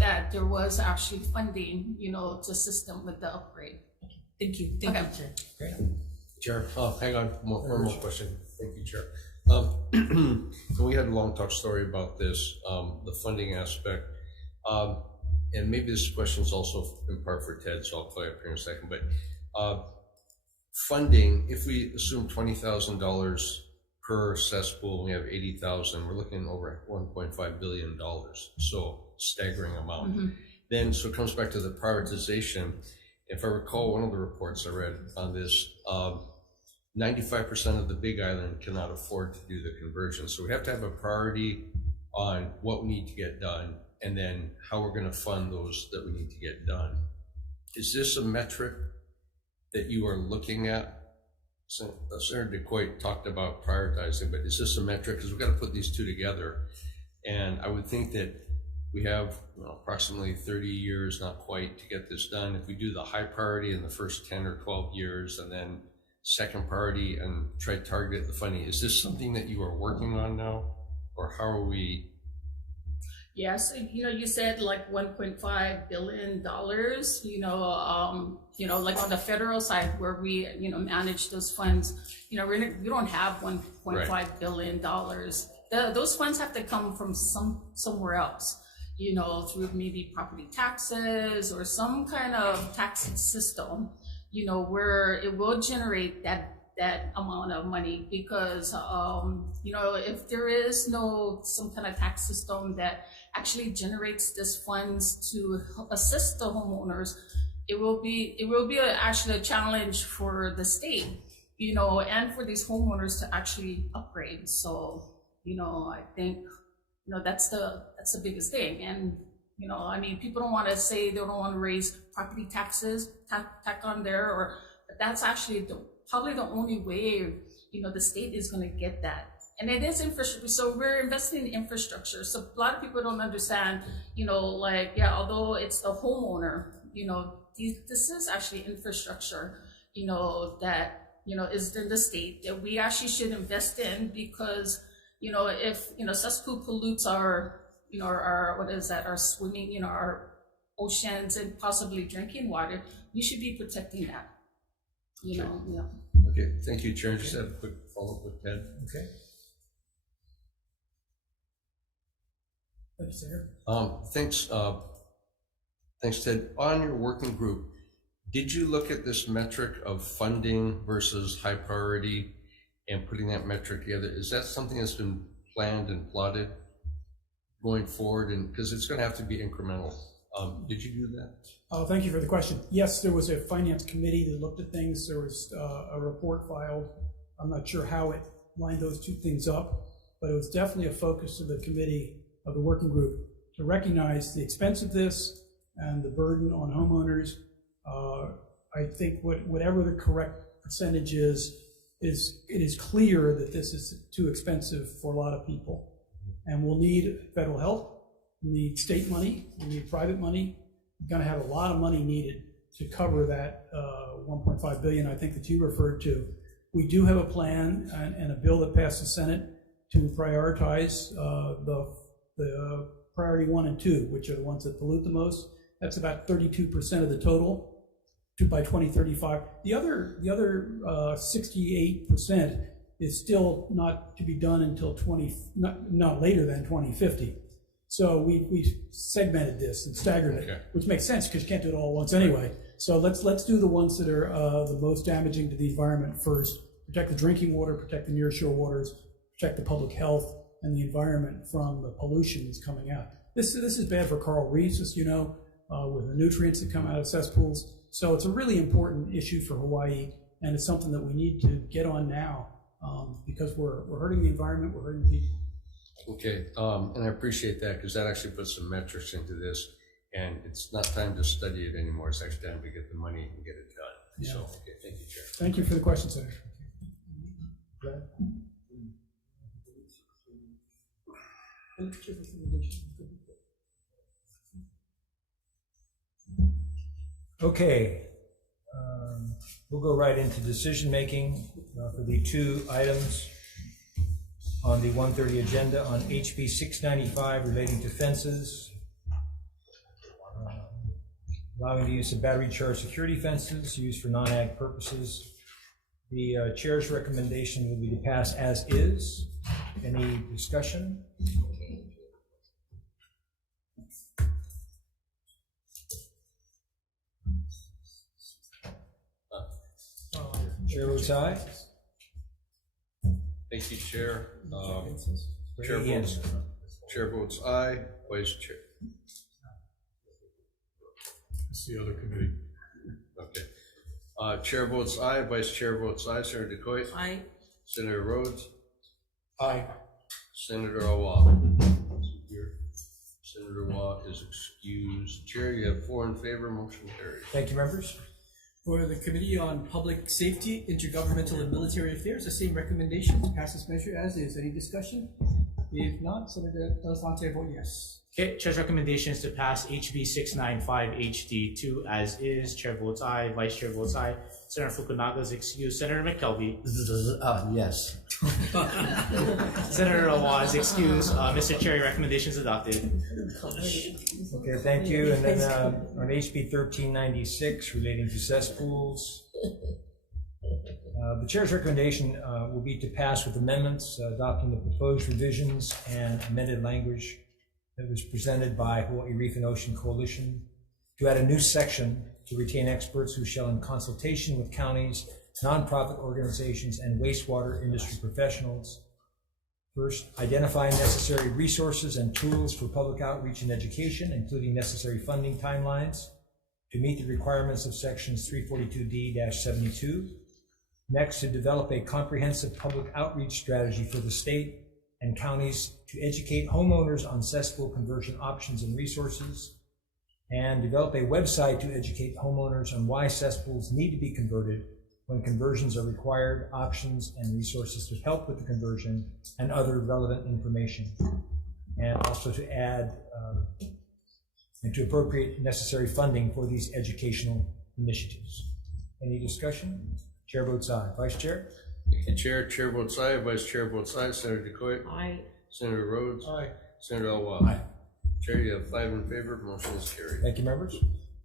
that there was actually funding, to assist them with the upgrade. Thank you. Thank you, Chair. Great. Chair, hang on, one more question. Thank you, Chair. We had a long talk story about this, the funding aspect. And maybe this question is also in part for Ted, so I'll play up here in a second. But funding, if we assume $20,000 per cesspool, we have 80,000. We're looking over $1.5 billion. So staggering amount. Mm-hmm. Then, so it comes back to the prioritization. If I recall, one of the reports I read on this, 95% of the Big Island cannot afford to do the conversion. So we have to have a priority on what we need to get done, and then how we're going to fund those that we need to get done. Is this a metric that you are looking at? Senator DeCoit talked about prioritizing, but is this a metric? Because we've got to put these two together. And I would think that we have approximately 30 years, not quite, to get this done. If we do the high priority in the first 10 or 12 years, and then second priority and try to target the funding, is this something that you are working on now? Or how are we? Yes, you said like $1.5 billion, like on the federal side where we, manage those funds, we don't have $1.5 billion. Those funds have to come from somewhere else, through maybe property taxes or some kind of tax system, where it will generate that amount of money because, if there is some kind of tax system that actually generates this funds to assist the homeowners, it will be actually a challenge for the state, you know, and for these homeowners to actually upgrade. So, you know, I think, you know, that's the biggest thing. And, you know, I mean, people don't want to say they don't want to raise property taxes, tack on there, but that's actually probably the only way, you know, the state is going to get that. And it is infrastructure. So we're investing in infrastructure. So a lot of people don't understand, you know, like, yeah, although it's the homeowner, you know, this is actually infrastructure, you know, that, you know, is in the state that we actually should invest in, because, you know, if, you know, cesspool pollutes our, you know, our swimming, you know, our oceans and possibly drinking water, we should be protecting that, you know, yeah. Okay, thank you, Chair. Just have a quick follow-up with Ted. Okay. Thank you, Senator. Thanks, Ted. On your working group, did you look at this metric of funding versus high priority and putting that metric together? Is that something that's been planned and plotted going forward? And because it's going to have to be incremental. Did you do that? Thank you for the question. Yes, there was a finance committee that looked at things. There was a report filed. I'm not sure how it lined those two things up, but it was definitely a focus of the committee, of the working group, to recognize the expense of this and the burden on homeowners. I think whatever the correct percentage is it is clear that this is too expensive for a lot of people. And we'll need federal help, we need state money, we need private money. We're gonna have a lot of money needed to cover that 1.5 billion I think that you referred to. We do have a plan and a bill that passed the Senate to prioritize the priority 1 and 2, which are the ones that pollute the most. That's about 32% of the total by 2035. The other 68% is still not to be done until not later than 2050. So we segmented this and staggered it, which makes sense because you can't do it all at once anyway. So let's do the ones that are the most damaging to the environment first. Protect the drinking water, protect the nearshore waters, protect the public health and the environment from the pollution that's coming out. This is bad for coral reefs, as you know, with the nutrients that come out of cesspools. So it's a really important issue for Hawaii, and it's something that we need to get on now because we're hurting the environment, we're hurting people. Okay, and I appreciate that because that actually puts some metrics into this, and it's not time to study it anymore. It's actually time to get the money and get it done. Yeah. So, okay, thank you, Chair. Thank you for the question, Senator. Okay, we'll go right into decision making for the two items on the 1:30 agenda on HB 695 relating to fences, allowing the use of battery charged security fences used for non-ag purposes. The chair's recommendation will be to pass as is. Any discussion? Chair votes aye. Thank you, Chair. Chair votes aye. Vice Chair. It's the other committee. Okay. Chair votes aye. Vice Chair votes aye. Senator DeCoite. Aye. Senator Rhodes. Aye. Senator Awa. Senator Awa is excused. Chair, you have 4 in favor. Motion carries. Thank you, members. For the Committee on Public Safety, Intergovernmental and Military Affairs, the same recommendation to pass this measure as is. Any discussion? If not, Senator Delafonte vote yes. Okay, Chair's recommendation is to pass HB 695 HD2 as is. Chair votes aye. Vice Chair votes aye. Senator Fukunaga is excused. Senator McKelvey. Yes. Senator Awa is excused. Mr. Chair, your recommendation is adopted. Okay, thank you. And then on HB 1396 relating to cesspools, the chair's recommendation will be to pass with amendments adopting the proposed revisions and amended language that was presented by Hawaii Reef and Ocean Coalition to add a new section to retain experts who shall, in consultation with counties, nonprofit organizations, and wastewater industry professionals, first, identify necessary resources and tools for public outreach and education, including necessary funding timelines, to meet the requirements of sections 342D-72. Next, to develop a comprehensive public outreach strategy for the state and counties to educate homeowners on cesspool conversion options and resources, and develop a website to educate homeowners on why cesspools need to be converted, when conversions are required, options and resources to help with the conversion, and other relevant information. And also to add and to appropriate necessary funding for these educational initiatives. Any discussion? Chair votes aye. Vice Chair? Chair votes aye. Vice Chair votes aye. Senator DeCoit? Aye. Senator Rhodes? Aye. Senator Elwell? Aye. Chair, you have 5 in favor. Motion is carried. Thank you, members.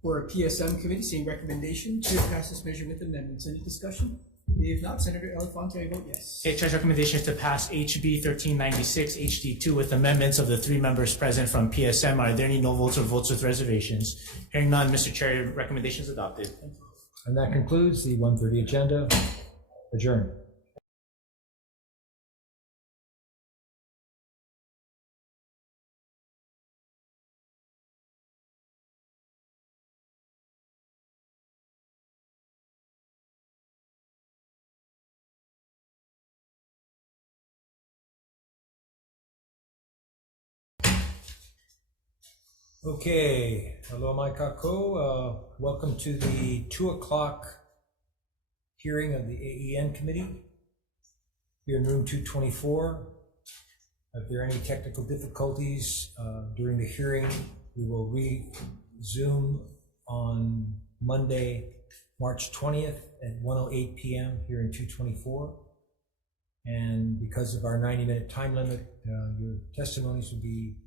For a PSM committee, same recommendation. Chair passes measure with amendments. Any discussion? If not, Senator Elefante, I vote yes. Okay, Chair's recommendation is to pass HB 1396 HD2 with amendments of the 3 members present from PSM. Are there any no votes or votes with reservations? Hearing none, Mr. Chair, recommendation is adopted. And that concludes the 1:30 agenda. Adjourned. Okay, hello, Mai Kako. Welcome to the 2 o'clock hearing of the AEN committee here in room 224. If there are any technical difficulties during the hearing, we will resume on Monday, March 20th at 1:08 p.m. here in 224. And because of our 90-minute time limit, your testimonies will be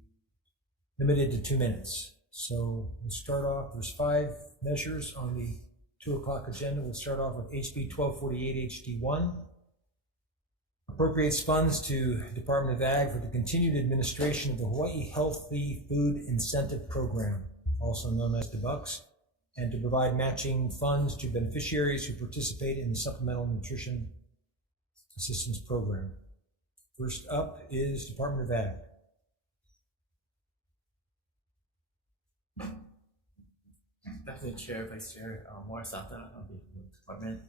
limited to 2 minutes. So we'll start off, there's 5 measures on the 2 o'clock agenda. We'll start off with HB 1248 HD1. Appropriates funds to Department of Ag for the continued administration of the Hawaii Healthy Food Incentive Program, also known as DBUCS, and to provide matching funds to beneficiaries who participate in the Supplemental Nutrition Assistance Program. First up is Department of Ag. Definitely Chair, Vice Chair, Morisata of the department.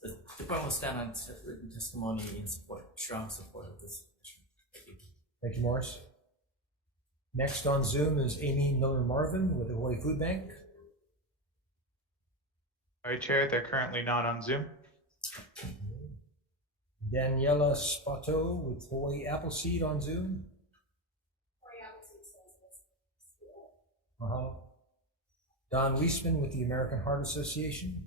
The department will stand on written testimony in support, strong support of this issue. Thank you. Thank you, Morris. Next on Zoom is Amy Miller-Marvin with the Hawaii Food Bank. Hi, Chair. They're currently not on Zoom. Daniela Spato with Hawaii Appleseed on Zoom. Mahalo. Don Weisman with the American Heart Association.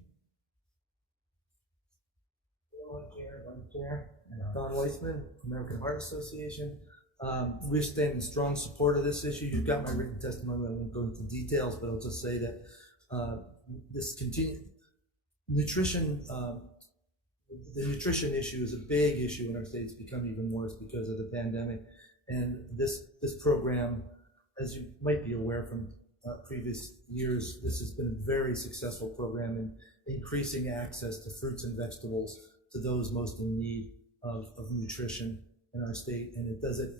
Chair. Don Weisman, American Heart Association. We stand in strong support of this issue. You've got my written testimony. I won't go into details, but I'll just say that this nutrition, the nutrition issue is a big issue in our state. It's become even worse because of the pandemic. And this program, as you might be aware from previous years, this has been a very successful program in increasing access to fruits and vegetables to those most in need of nutrition in our state. And it does it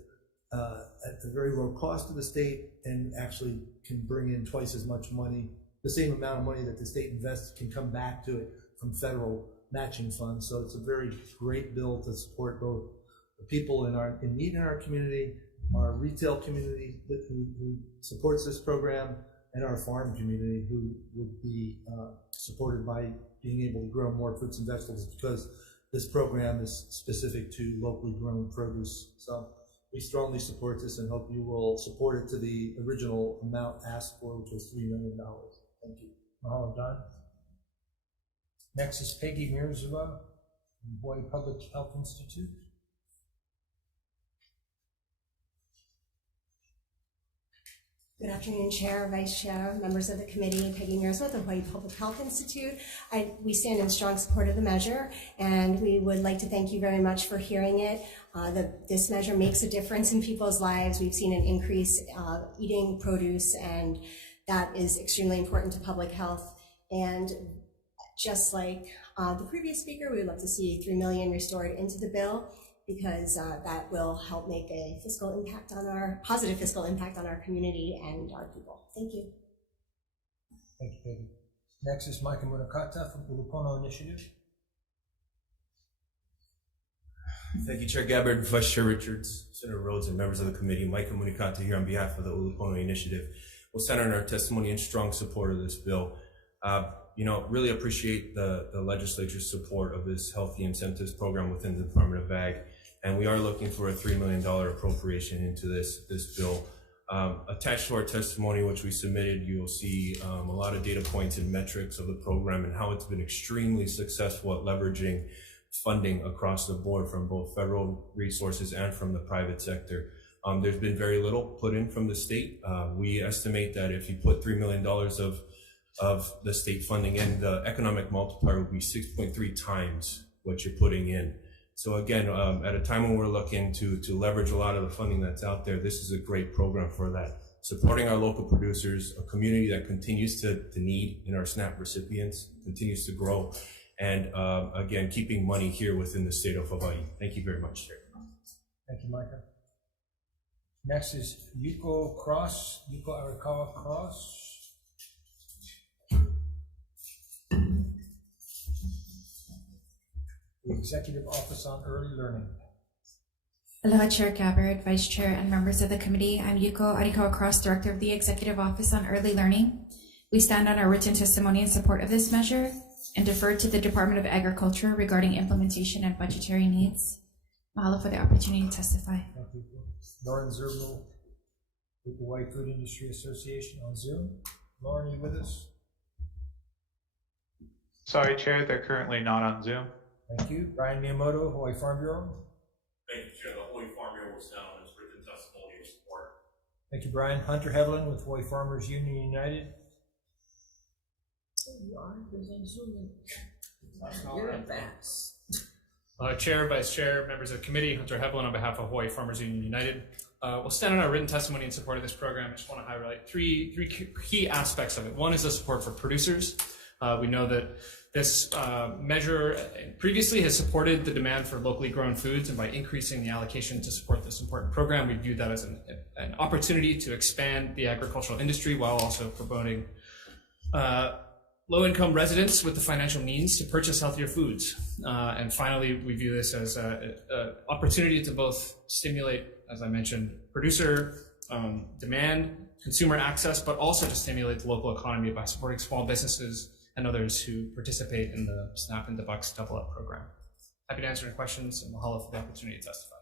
at a very low cost to the state, and actually can bring in twice as much money. The same amount of money that the state invests can come back to it from federal matching funds. So it's a very great bill to support both the people in need in our community, our retail community who supports this program, and our farm community who would be supported by being able to grow more fruits and vegetables, because this program is specific to locally grown produce. So we strongly support this and hope you will support it to the original amount asked for, which was $3 million. Thank you. Mahalo, Don. Next is Peggy Mirzawa from Hawaii Public Health Institute. Good afternoon, Chair, Vice Chair, members of the committee. Peggy Mirzawa with the Hawaii Public Health Institute. We stand in strong support of the measure, and we would like to thank you very much for hearing it. This measure makes a difference in people's lives. We've seen an increase eating produce, and that is extremely important to public health. And just like the previous speaker, we would love to see $3 million restored into the bill, because that will help make a positive fiscal impact on our community and our people. Thank you. Thank you, Peggy. Next is Micah Munakata from Ulupono Initiative. Thank you, Chair Gabbard, Vice Chair Richards, Senator Rhodes, and members of the committee. Micah Munakata here on behalf of the Ulupono Initiative. We'll center in our testimony in strong support of this bill. Really appreciate the legislature's support of this healthy incentives program within the Department of Ag, and we are looking for a $3 million appropriation into this bill. Attached to our testimony, which we submitted, you will see a lot of data points and metrics of the program and how it's been extremely successful at leveraging funding across the board from both federal resources and from the private sector. There's been very little put in from the state. We estimate that if you put $3 million of the state funding in, the economic multiplier would be 6.3 times what you're putting in. So again, at a time when we're looking to leverage a lot of the funding that's out there, this is a great program for that. Supporting our local producers, a community that continues to need in our SNAP recipients, continues to grow, and again, keeping money here within the state of Hawaii. Thank you very much, Chair. Thank you, Micah. Next is Yuko Arakawa Cross. The Executive Office on Early Learning. Aloha, Chair Gabbard, Vice Chair, and members of the committee. I'm Yuko Arikawa Cross, Director of the Executive Office on Early Learning. We stand on our written testimony in support of this measure and defer to the Department of Agriculture regarding implementation and budgetary needs. Mahalo for the opportunity to testify. Thank you. Lauren Zerbo with the Hawaii Food Industry Association on Zoom. Lauren, are you with us? Sorry, Chair, they're currently not on Zoom. Thank you. Brian Miyamoto, Hawaii Farm Bureau. Thank you, Chair. The Hawaii Farm Bureau will stand on its written testimony of support. Thank you, Brian. Hunter Heavlin with Hawaii Farmers Union United. Chair, Vice Chair, members of the committee, Hunter Heavlin on behalf of Hawaii Farmers Union United. We'll stand on our written testimony in support of this program. I just want to highlight three key aspects of it. One is the support for producers. We know that this measure previously has supported the demand for locally grown foods, and by increasing the allocation to support this important program, we view that as an opportunity to expand the agricultural industry while also promoting low-income residents with the financial means to purchase healthier foods. And finally, we view this as an opportunity to both stimulate, as I mentioned, producer demand, consumer access, but also to stimulate the local economy by supporting small businesses and others who participate in the SNAP and the Bucks Double Up program. Happy to answer any questions, and mahalo for the opportunity to testify.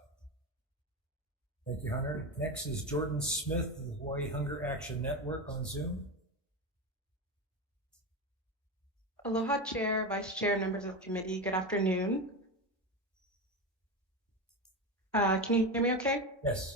Thank you, Hunter. Next is Jordan Smith of the Hawaii Hunger Action Network on Zoom. Aloha, Chair, Vice Chair, members of the committee. Good afternoon. Can you hear me okay? Yes.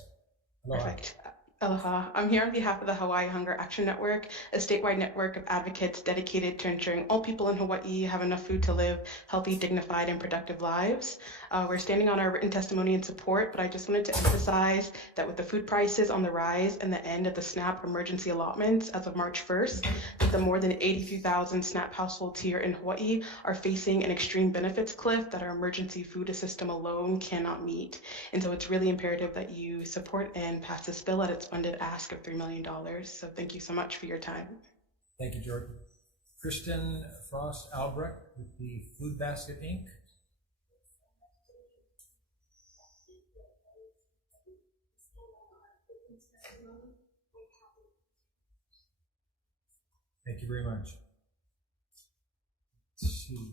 Aloha. Perfect. Aloha. I'm here on behalf of the Hawaii Hunger Action Network, a statewide network of advocates dedicated to ensuring all people in Hawaii have enough food to live healthy, dignified, and productive lives. We're standing on our written testimony in support, but I just wanted to emphasize that with the food prices on the rise and the end of the SNAP emergency allotments as of March 1st, that the more than 83,000 SNAP households here in Hawaii are facing an extreme benefits cliff that our emergency food system alone cannot meet. And so it's really imperative that you support and pass this bill at its funded ask of $3 million. So thank you so much for your time. Thank you, Jordan. Kristen Frost Albrecht with the Food Basket, Inc. Thank you very much. Let's see.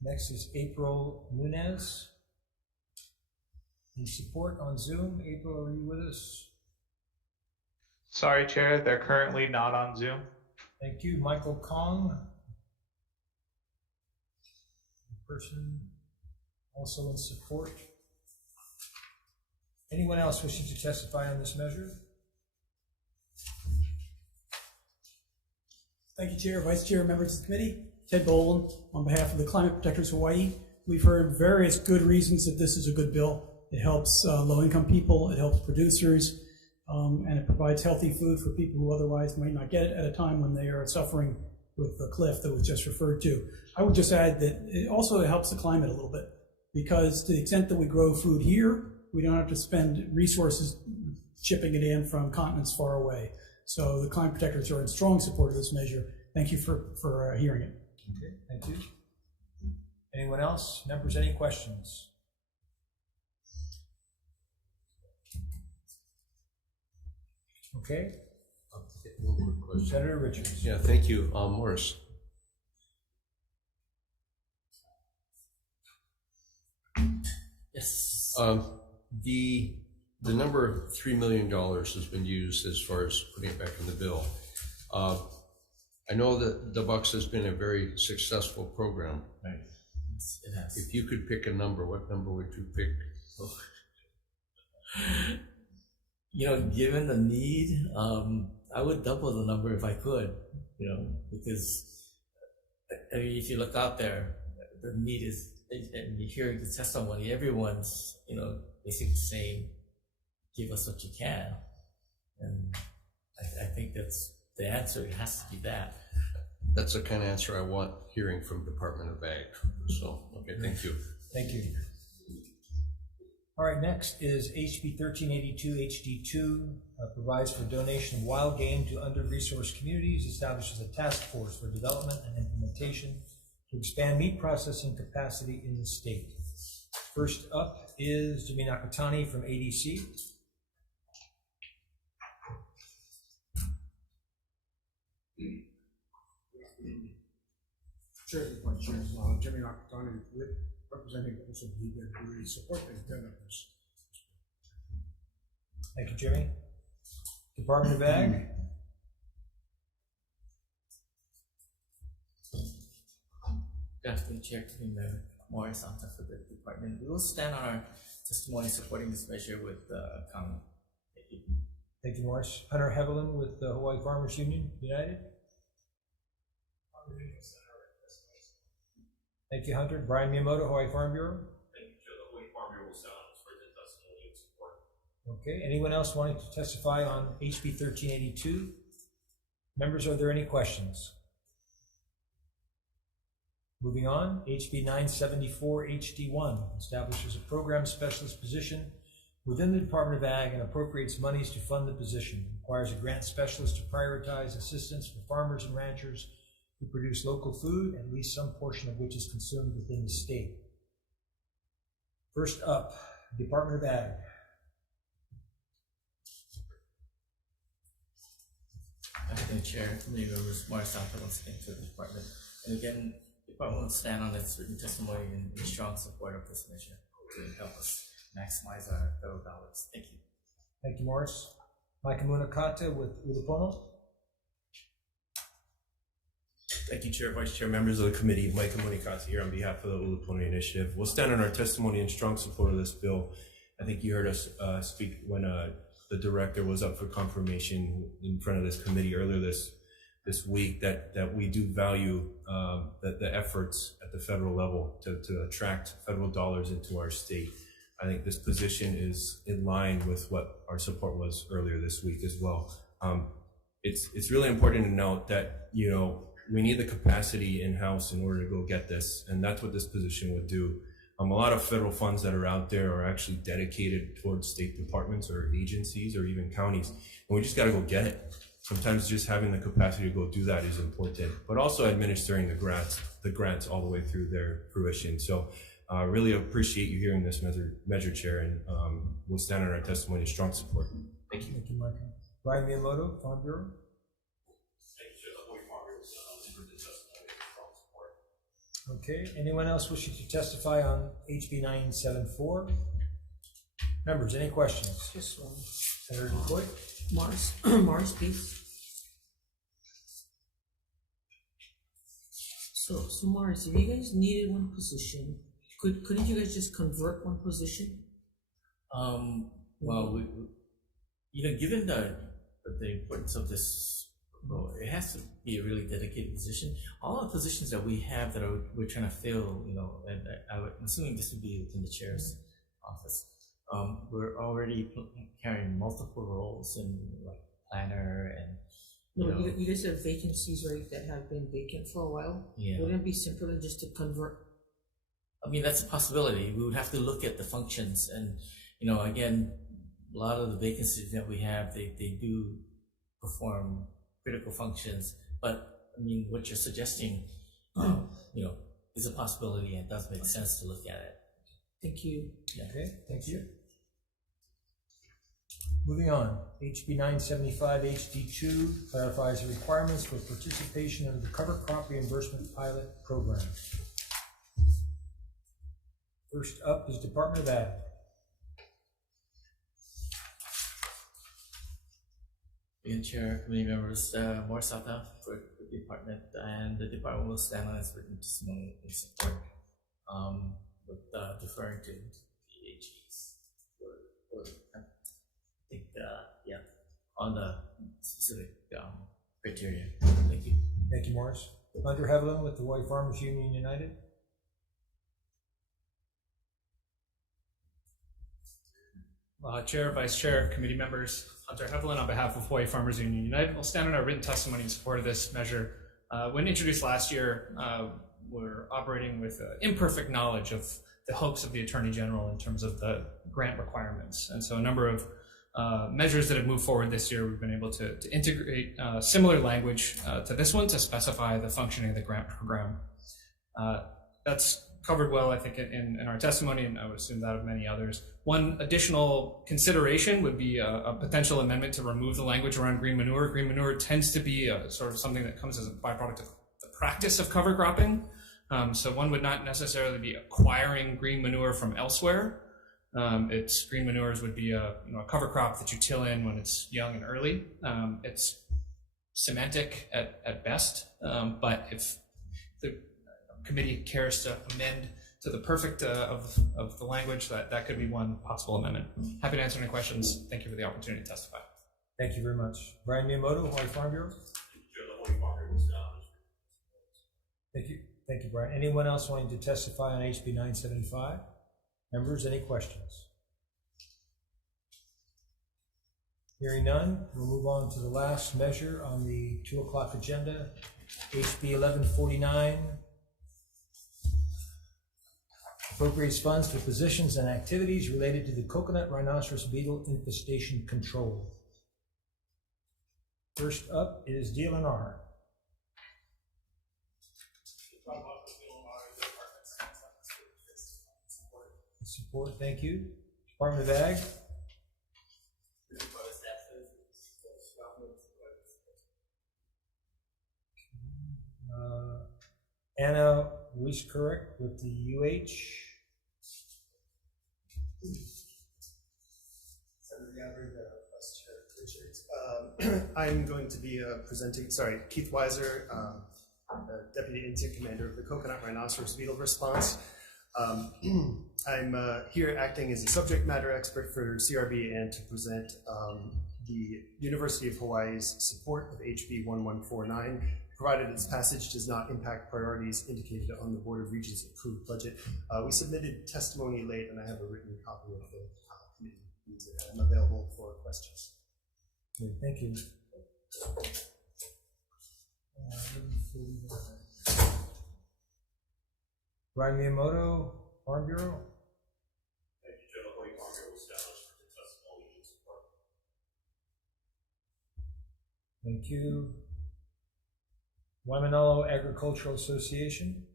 Next is April Nunez. Any support on Zoom? April, are you with us? Sorry, Chair, they're currently not on Zoom. Thank you. Michael Kong. Person also in support. Anyone else wishing to testify on this measure? Thank you, Chair, Vice Chair, members of the committee. Ted Boland on behalf of the Climate Protectors Hawaii. We've heard various good reasons that this is a good bill. It helps low-income people, it helps producers, and it provides healthy food for people who otherwise might not get it at a time when they are suffering with the cliff that was just referred to. I would just add that it also helps the climate a little bit, because to the extent that we grow food here, we don't have to spend resources shipping it in from continents far away. So the climate protectors are in strong support of this measure. Thank you for hearing it. Okay, thank you. Anyone else? Members, any questions? Okay. One quick question. Senator Richards. Yeah, thank you, Morris. Yes. The number of $3 million has been used as far as putting it back in the bill. I know that the Bucks has been a very successful program. Right. It has. If you could pick a number, what number would you pick? You know, given the need, I would double the number if I could, you know, because I mean, if you look out there, the need is, and you're hearing the testimony, everyone's, you know, basically saying, give us what you can. And I think that's the answer. It has to be that. That's the kind of answer I want hearing from Department of Ag. So, okay, thank you. Thank you. All right, next is HB 1382 HD2, provides for donation of wild game to under-resourced communities, establishes a task force for development and implementation to expand meat processing capacity in the state. First up is Jimmy Nakatani from ADC. Chair, Jimmy Nakatani, representing also the we support the intent of this. Thank you, Jimmy. Department of Ag. Good afternoon, Chair, Member Morris, on for the department. We will stand on our testimony supporting this measure with comment. Thank you. Thank you, Morris. Hunter Hevelin with the Hawaii Farmers Union United. Thank you, Hunter. Brian Miyamoto, Hawaii Farm Bureau. Thank you, Chair. The Hawaii Farm Bureau will stand on its written testimony and support. Okay, anyone else wanting to testify on HB 1382? Members, are there any questions? Moving on, HB 974 HD1 establishes a program specialist position within the Department of Ag and appropriates monies to fund the position. Requires a grant specialist to prioritize assistance for farmers and ranchers who produce local food, at least some portion of which is consumed within the state. First up, Department of Ag. Acting Chair, Committee Members, Morris Alpha once again to the department. And again, the department will stand on its written testimony in strong support of this measure to help us maximize our federal dollars. Thank you. Thank you, Morris. Mike Munakata with Ulupono. Thank you, Chair, Vice Chair, members of the committee. Mike Munikata here on behalf of the Ulupono Initiative. We'll stand on our testimony in strong support of this bill. I think you heard us speak when the director was up for confirmation in front of this committee earlier this week that we do value the efforts at the federal level to attract federal dollars into our state. I think this position is in line with what our support was earlier this week as well. It's really important to note that, you know, we need the capacity in-house in order to go get this, and that's what this position would do. A lot of federal funds that are out there are actually dedicated towards state departments or agencies or even counties, and we just got to go get it. Sometimes just having the capacity to go do that is important, but also administering the grants all the way through their fruition. So really appreciate you hearing this measure, Chair, and we'll stand on our testimony in strong support. Thank you. Thank you, Mike. Brian Miyamoto, Farm Bureau. Okay, anyone else wishing to testify on HB 974? Members, any questions? Just one. Senator DeCoy? Morris, please. So Morris, if you guys needed one position, couldn't you guys just convert one position? Well, you know, given the importance of this, well, it has to be a really dedicated position. All the positions that we have that we're trying to fill, you know, and I'm assuming this would be within the chair's office. We're already carrying multiple roles in like planner and. You guys have vacancies, right, that have been vacant for a while. Yeah. Wouldn't it be simpler just to convert? I mean, that's a possibility. We would have to look at the functions, and you know, again, a lot of the vacancies that we have, they do perform critical functions. But I mean, what you're suggesting, you know, is a possibility, and it does make sense to look at it. Thank you. Yeah. Okay, thank you. Moving on, HB 975 HD2 clarifies the requirements for participation in the cover crop reimbursement pilot program. First up is Department of Ag. Again, Chair, committee members, more South for the department, and the department will stand on its written testimony in support, with deferring to PHEs. I think, yeah, on the specific criteria. Thank you. Thank you, Morris. Hunter Hevelin with the Hawaii Farmers Union United. Chair, Vice Chair, committee members, Hunter Hevelin on behalf of Hawaii Farmers Union United will stand on our written testimony in support of this measure. When introduced last year, we're operating with imperfect knowledge of the hopes of the Attorney General in terms of the grant requirements. And so a number of measures that have moved forward this year, we've been able to integrate similar language to this one to specify the functioning of the grant program. That's covered well, I think, in our testimony, and I would assume that of many others. One additional consideration would be a potential amendment to remove the language around green manure. Green manure tends to be sort of something that comes as a byproduct of the practice of cover cropping. So one would not necessarily be acquiring green manure from elsewhere. It's green manures would be a cover crop that you till in when it's young and early. It's semantic at best, but if the committee cares to amend to the perfect of the language, that could be one possible amendment. Happy to answer any questions. Thank you for the opportunity to testify. Thank you very much. Brian Miyamoto, Hawaii Farm Bureau. Thank you. Thank you, Brian. Anyone else wanting to testify on HB 975? Members, any questions? Hearing none, we'll move on to the last measure on the 2 o'clock agenda, HB 1149. Appropriates funds for positions and activities related to the coconut rhinoceros beetle infestation control. First up is DLNR. Support, thank you. Department of Ag. Anna Wieskorek with the UH. Senator Gabbard, Vice Chair Richards. I'm going to be presenting, Keith Weiser, Deputy Incident Commander of the Coconut Rhinoceros Beetle Response. I'm here acting as a subject matter expert for CRB and to present the University of Hawaii's support of HB 1149, provided its passage does not impact priorities indicated on the Board of Regents approved budget. We submitted testimony late, and I have a written copy of the committee. I'm available for questions. Okay, thank you. Ryan Miyamoto, Farm Bureau. Thank you, Chair. The Hawaii Farm Bureau established for testimony and support. Thank you. Waimanalo Agricultural Association.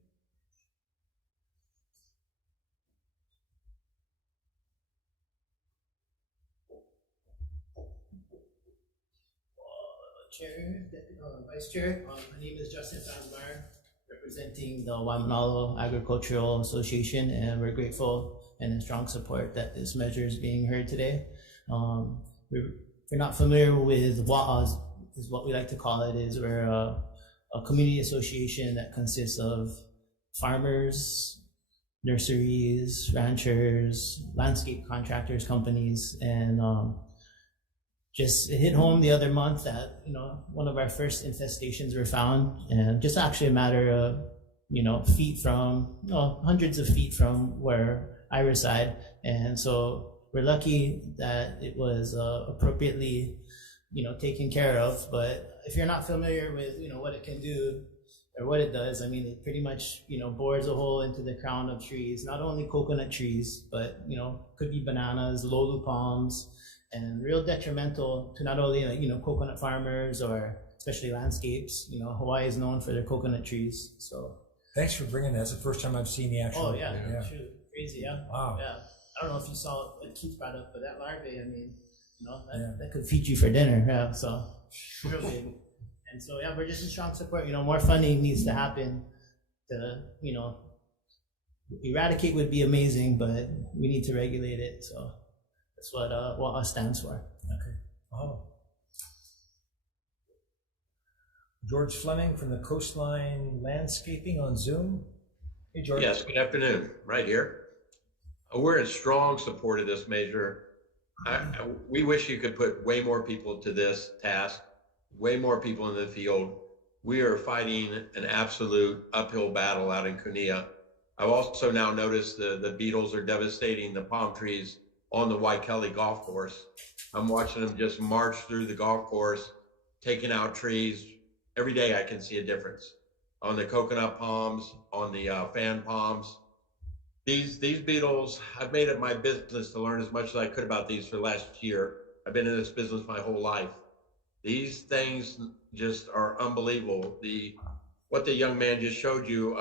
Chair, Vice Chair, my name is Justin Fansmeyer, representing the Waimanalo Agricultural Association, and we're grateful and in strong support that this measure is being heard today. If you're not familiar with WAA, is what we like to call it, is we're a community association that consists of farmers, nurseries, ranchers, landscape contractors, companies, and just it hit home the other month that one of our first infestations were found, and just actually a matter of feet from hundreds of feet from where I reside, and so we're lucky that it was appropriately taken care of. But if you're not familiar with what it can do or what it does, I mean, it pretty much bores a hole into the crown of trees, not only coconut trees, but could be bananas, lolu palms, and real detrimental to not only coconut farmers or especially landscapes. Hawaii is known for their coconut trees. So thanks for bringing that. That's the first time I've seen the actual. Oh yeah. Shoot, crazy, yeah. Wow. Yeah. I don't know if you saw what Keith brought up, but that larvae, I mean, that could feed you for dinner. Yeah. So real big. And so yeah, we're just in strong support. More funding needs to happen to eradicate would be amazing, but we need to regulate it. So that's what us stands for. Okay. Oh. George Fleming from the Coastline Landscaping on Zoom. Hey, George. Yes, good afternoon. Right here. We're in strong support of this measure. We wish you could put way more people to this task, way more people in the field. We are fighting an absolute uphill battle out in Kunia. I've also now noticed the beetles are devastating the palm trees on the Waikele golf course. I'm watching them just march through the golf course, taking out trees. Every day I can see a difference on the coconut palms, on the fan palms. These beetles, I've made it my business to learn as much as I could about these for the last year. I've been in this business my whole life. These things just are unbelievable. What the young man just showed you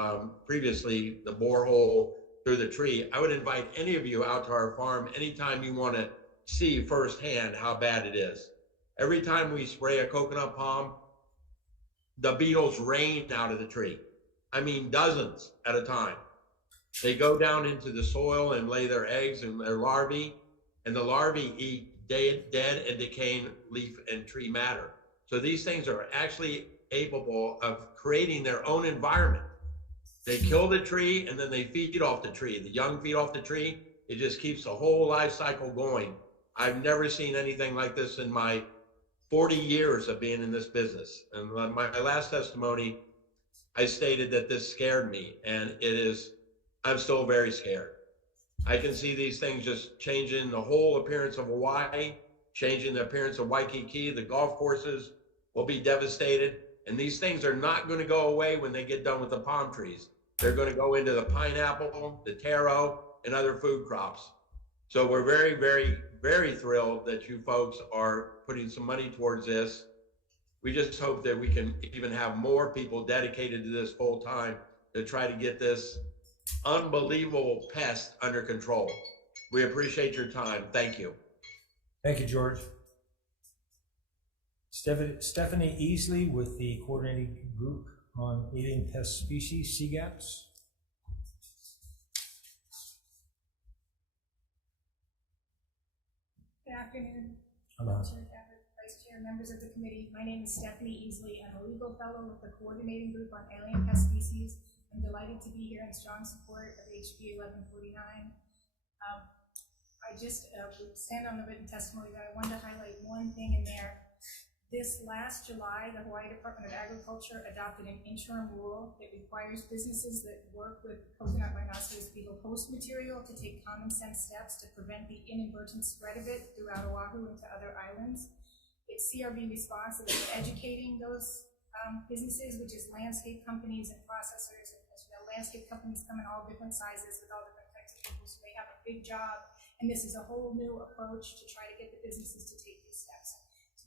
previously, the borehole through the tree. I would invite any of you out to our farm anytime you want to see firsthand how bad it is. Every time we spray a coconut palm, the beetles rain out of the tree. I mean, dozens at a time. They go down into the soil and lay their eggs and their larvae, and the larvae eat dead and decaying leaf and tree matter. So these things are actually capable of creating their own environment. They kill the tree and then they feed off the tree. The young feed off the tree. It just keeps the whole life cycle going. I've never seen anything like this in my 40 years of being in this business. And my last testimony, I stated that this scared me, and I'm still very scared. I can see these things just changing the whole appearance of Hawaii, changing the appearance of Waikiki. The golf courses will be devastated. And these things are not going to go away when they get done with the palm trees. They're going to go into the pineapple, the taro, and other food crops. So we're very, very, very thrilled that you folks are putting some money towards this. We just hope that we can even have more people dedicated to this full time to try to get this unbelievable pest under control. We appreciate your time. Thank you. Thank you, George. Stephanie Easley with the coordinating group on alien pest species, CGAPs. Good afternoon, Hello. Chair Gabbard, Vice Chair, members of the committee. My name is Stephanie Easley. I'm a legal fellow with the coordinating group on alien pest species. I'm delighted to be here in strong support of HB 1149. I just stand on the written testimony, but I wanted to highlight one thing in there. This last July, the Hawaii Department of Agriculture adopted an interim rule that requires businesses that work with coconut rhinoceros beetle host material to take common sense steps to prevent the inadvertent spread of it throughout Oahu into other islands. It's CRB responsible for educating those businesses, which is landscape companies and processors. As you know, landscape companies come in all different sizes with all different types of people, so they have a big job. And this is a whole new approach to try to get the businesses to take these steps.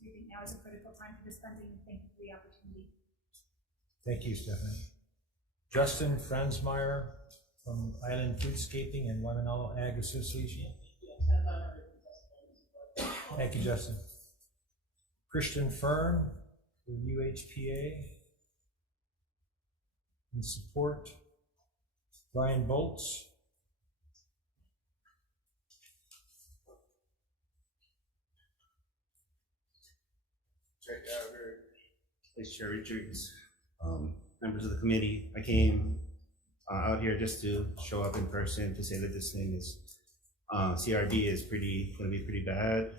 We think now is a critical time for this funding, and thank you for the opportunity. Thank you, Stephanie. Justin Franzmeyer from Island Foodscaping and Waimanalo Ag Association. Thank you, Justin. Christian Fern for UHPA in support. Brian Bolts. Vice Chair Richards, members of the committee. I came out here just to show up in person to say that this thing is CRB is going to be pretty bad.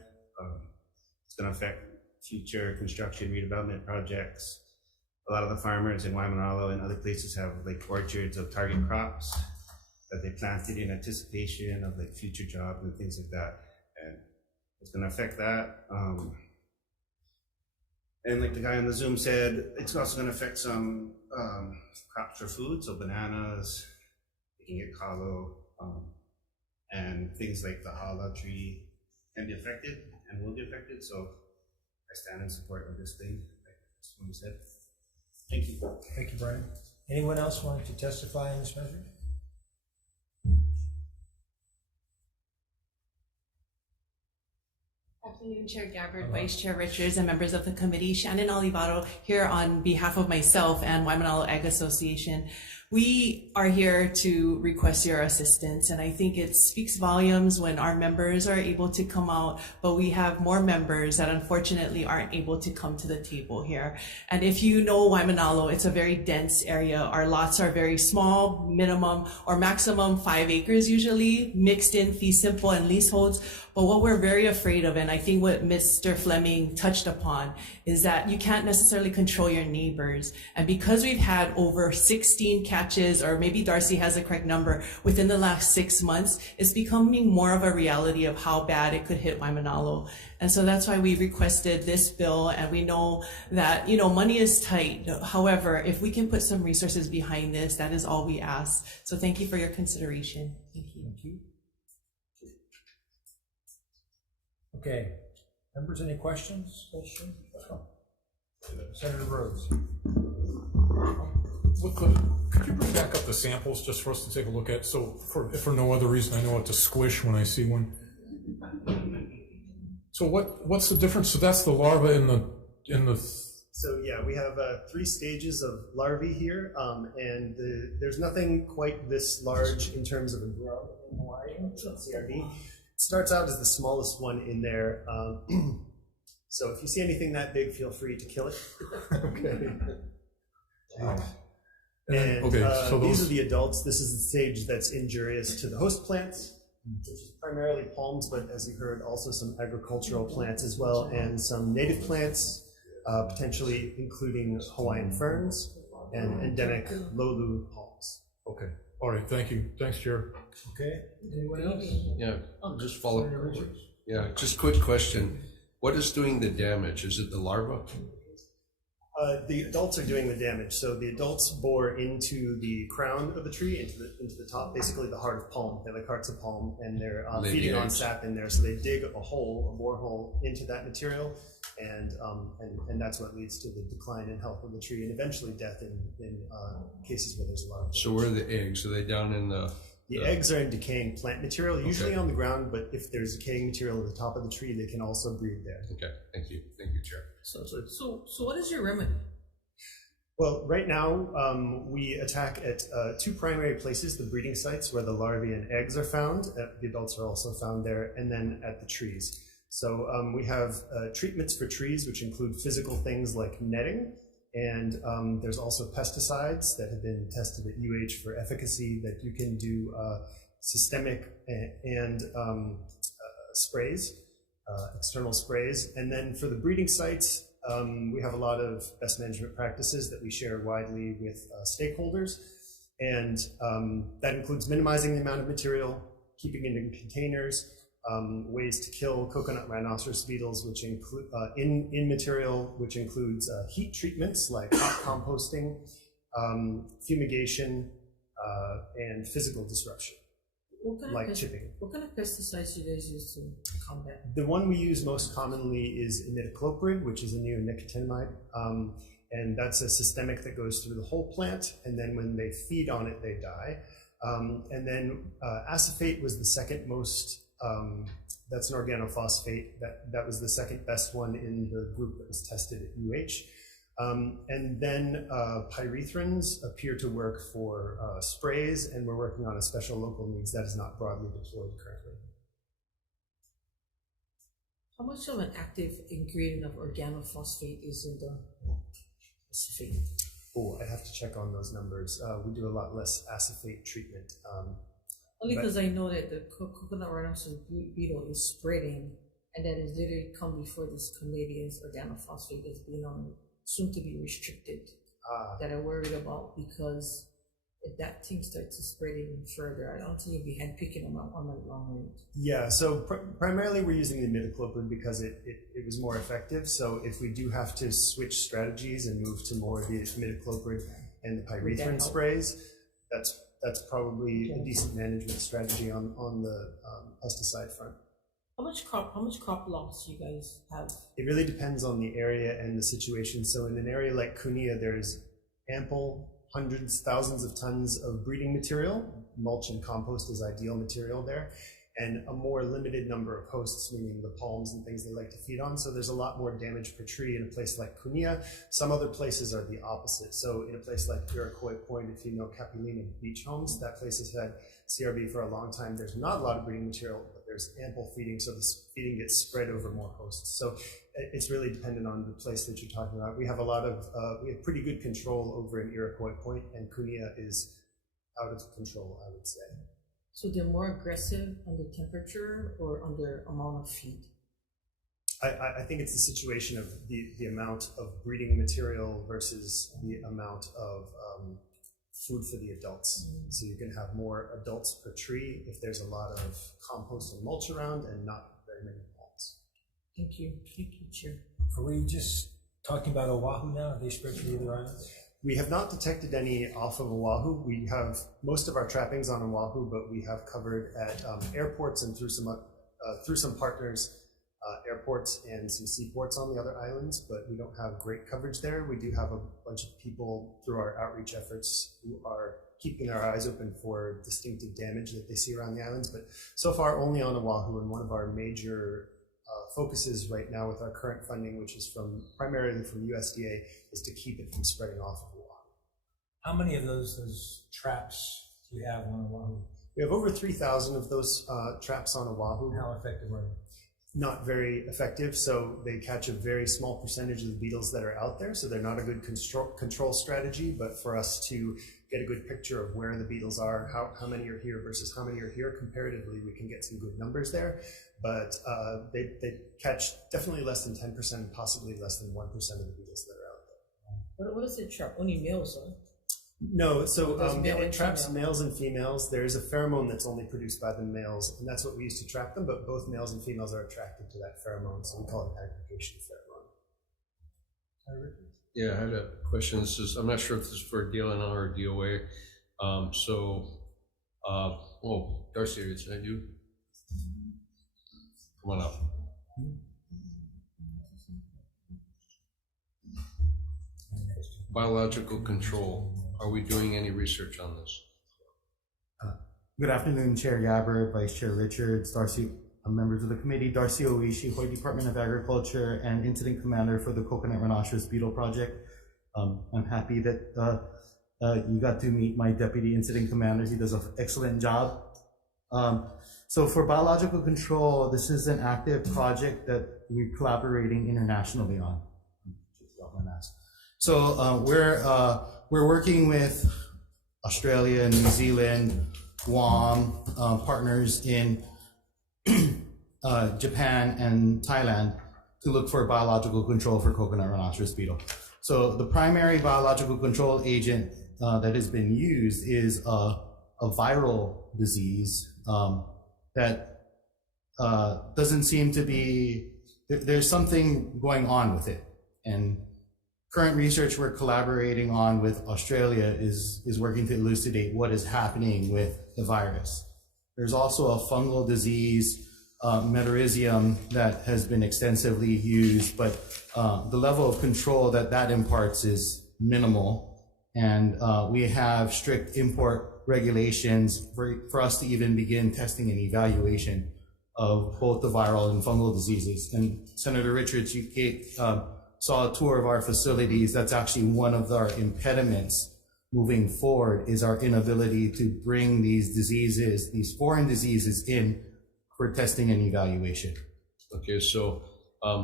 It's going to affect future construction redevelopment projects. A lot of the farmers in Waimanalo and other places have like orchards of target crops that they planted in anticipation of like future jobs and things like that, and it's going to affect that. And like the guy on the Zoom said, it's also going to affect some crops for food, so bananas, you can get kalo, and things like the hala tree can be affected. and will be affected. So I stand in support of this thing, like someone said. Thank you. Thank you, Brian. Anyone else wanting to testify on this measure? Afternoon, Chair Gabbard, Vice Chair Richards, and members of the committee. Shannon Olivado here on behalf of myself and Waimanalo Ag Association. We are here to request your assistance, and I think it speaks volumes when our members are able to come out, but we have more members that unfortunately aren't able to come to the table here. And if you know Waimanalo, it's a very dense area. Our lots are very small, minimum or maximum 5 acres usually, mixed in fee simple and leaseholds. But what we're very afraid of, and I think what Mr. Fleming touched upon, is that you can't necessarily control your neighbors. And because we've had over 16 catches, or maybe Darcy has the correct number, within the last 6 months, it's becoming more of a reality of how bad it could hit Waimanalo. And so that's why we requested this bill, and we know that, you know, money is tight. However, if we can put some resources behind this, that is all we ask. So thank you for your consideration. Thank you. Thank you. Okay, members, any questions? Senator Rhodes. Could you bring back up the samples just for us to take a look at? So if for no other reason, I know what to squish when I see one. So what's the difference? So that's the larva in the. So yeah, we have 3 stages of larvae here, and there's nothing quite this large in terms of a grub in Hawaii, CRD. Starts out as the smallest one in there. So if you see anything that big, feel free to kill it. Okay. So these are the adults. This is the stage that's injurious to the host plants, which is primarily palms, but as you heard, also some agricultural plants as well, and some native plants, potentially including Hawaiian ferns and endemic lolu palms. Okay. All right. Thank you. Thanks, Chair. Okay. Anyone else? Yeah, just follow. Yeah, just quick question. What is doing the damage? Is it the larva? The adults are doing the damage. So the adults bore into the crown of the tree, into the top, basically the heart of palm. They're like hearts of palm, and they're feeding on sap in there. So they dig a borehole into that material, and that's what leads to the decline in health of the tree and eventually death in cases where there's a lot of. So where are the eggs? Are they down in the? The eggs are in decaying plant material, usually on the ground, but if there's decaying material at the top of the tree, they can also breed there. Okay, thank you, Chair. So what is your remedy? Well, right now, we attack at 2 primary places, the breeding sites where the larvae and eggs are found. The adults are also found there, and then at the trees. So we have treatments for trees, which include physical things like netting, and there's also pesticides that have been tested at UH for efficacy that you can do systemic and sprays, external sprays. And then for the breeding sites, we have a lot of best management practices that we share widely with stakeholders. And that includes minimizing the amount of material, keeping it in containers, ways to kill coconut rhinoceros beetles, which include in material, which includes heat treatments like hot composting, fumigation, and physical disruption, like chipping. What kind of pesticides do you guys use to combat? The one we use most commonly is imidacloprid, which is a neonicotinoid, and that's a systemic that goes through the whole plant, and then when they feed on it, they die. And then acephate was the second most. That's an organophosphate. That was the second best one in the group that was tested at UH. And then pyrethrins appear to work for sprays, and we're working on a special local needs that is not broadly deployed currently. How much of an active ingredient of organophosphate is in the acephate? Oh, I have to check on those numbers. We do a lot less acephate treatment. Only because I know that the coconut rhinoceros beetle is spreading, and that is literally come before this committee as organophosphate is being soon to be restricted. That I'm worried about, because if that thing starts to spread even further, I don't think you'll be handpicking them on the long range. Yeah, so primarily we're using the imidacloprid because it was more effective. So if we do have to switch strategies and move to more of the imidacloprid and the pyrethrin sprays, that's probably a decent management strategy on the pesticide front. How much crop loss you guys have? It really depends on the area and the situation. So in an area like Kunia, there's ample hundreds, thousands of tons of breeding material. Mulch and compost is ideal material there. And a more limited number of hosts, meaning the palms and things they like to feed on. So there's a lot more damage per tree in a place like Kunia. Some other places are the opposite. So in a place like Iroquois Point, if you know Capilina Beach Homes, that place has had CRB for a long time. There's not a lot of breeding material, but there's ample feeding. So the feeding gets spread over more hosts. So it's really dependent on the place that you're talking about. We have we have pretty good control over in Iroquois Point, and Kunia is out of control, I would say. So they're more aggressive under temperature or under amount of feed? I think it's the situation of the amount of breeding material versus the amount of food for the adults. So you can have more adults per tree if there's a lot of compost and mulch around and not very many palms. Thank you, Chair. Are we just talking about Oahu now? Are they spread to the other islands? We have not detected any off of Oahu. We have most of our trappings on Oahu, but we have covered at airports and through some partners, airports and some seaports on the other islands, but we don't have great coverage there. We do have a bunch of people through our outreach efforts who are keeping their eyes open for distinctive damage that they see around the islands, but so far only on Oahu. And one of our major focuses right now with our current funding, which is primarily from USDA, is to keep it from spreading off of Oahu. How many of those traps do you have on Oahu? We have over 3,000 of those traps on Oahu. How effective are they? Not very effective, so they catch a very small percentage of the beetles that are out there, so they're not a good control strategy, but for us to get a good picture of where the beetles are, how many are here versus how many are here, comparatively, we can get some good numbers there, but they catch definitely less than 10% and possibly less than 1% of the beetles that are out there. What is it trap? Only males, huh? No, so it traps males and females. There's a pheromone that's only produced by the males, and that's what we use to trap them, but both males and females are attracted to that pheromone, so we call it aggregation pheromone. Yeah, I had a question. I'm not sure if this is for DLNR or DOA. Darcy, is that you? Come on up. Biological control. Are we doing any research on this? Good afternoon, Chair Gabbard, Vice Chair Richards, Darcy, members of the committee, Darcy Oishi, Hawaii Department of Agriculture and Incident Commander for the Coconut Rhinoceros Beetle Project. I'm happy that you got to meet my Deputy Incident Commander. He does an excellent job. So for biological control, this is an active project that we're collaborating internationally on. So we're working with Australia, New Zealand, Guam, partners in Japan and Thailand to look for biological control for coconut rhinoceros beetle. So the primary biological control agent that has been used is a viral disease that doesn't seem to be, there's something going on with it. And current research we're collaborating on with Australia is working to elucidate what is happening with the virus. There's also a fungal disease, metarhizium, that has been extensively used, but the level of control that imparts is minimal. And we have strict import regulations for us to even begin testing and evaluation of both the viral and fungal diseases. And Senator Richards, you saw a tour of our facilities. That's actually one of our impediments moving forward, is our inability to bring these diseases, these foreign diseases, in for testing and evaluation. Okay, so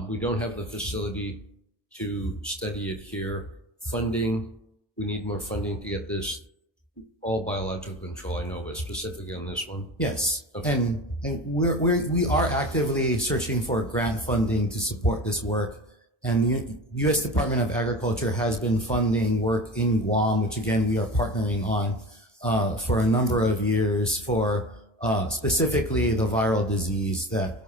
we don't have the facility to study it here. Funding, we need more funding to get this, all biological control, I know, but specifically on this one? Yes, okay. And we are actively searching for grant funding to support this work. And the U.S. Department of Agriculture has been funding work in Guam, which again, we are partnering on for a number of years for specifically the viral disease that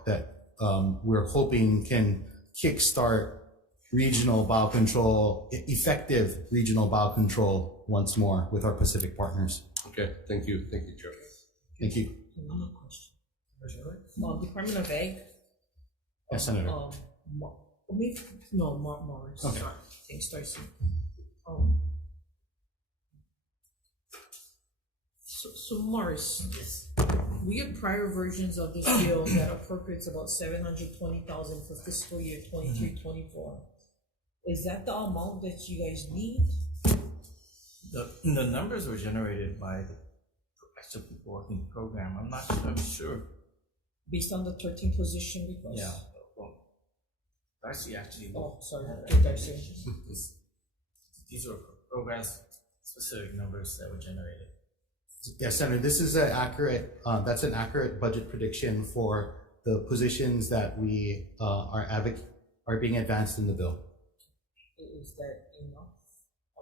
we're hoping can kickstart regional biocontrol, effective regional biocontrol once more with our Pacific partners. Okay, thank you, Chair. Thank you. Department of Ag, Yes, Senator. Morris. Okay. Thanks, Darcy. So Morris, we have prior versions of this bill that appropriates about 720,000 for fiscal year 23-24. Is that the amount that you guys need? The numbers were generated by the Progressive Working Program. I'm sure. Based on the 13 position request? Yeah. Well, Darcy actually. Oh, sorry. Darcy. These are programs specific numbers that were generated. Yes, Senator, this is an accurate, that's an accurate budget prediction for the positions that we are being advanced in the bill. Is that enough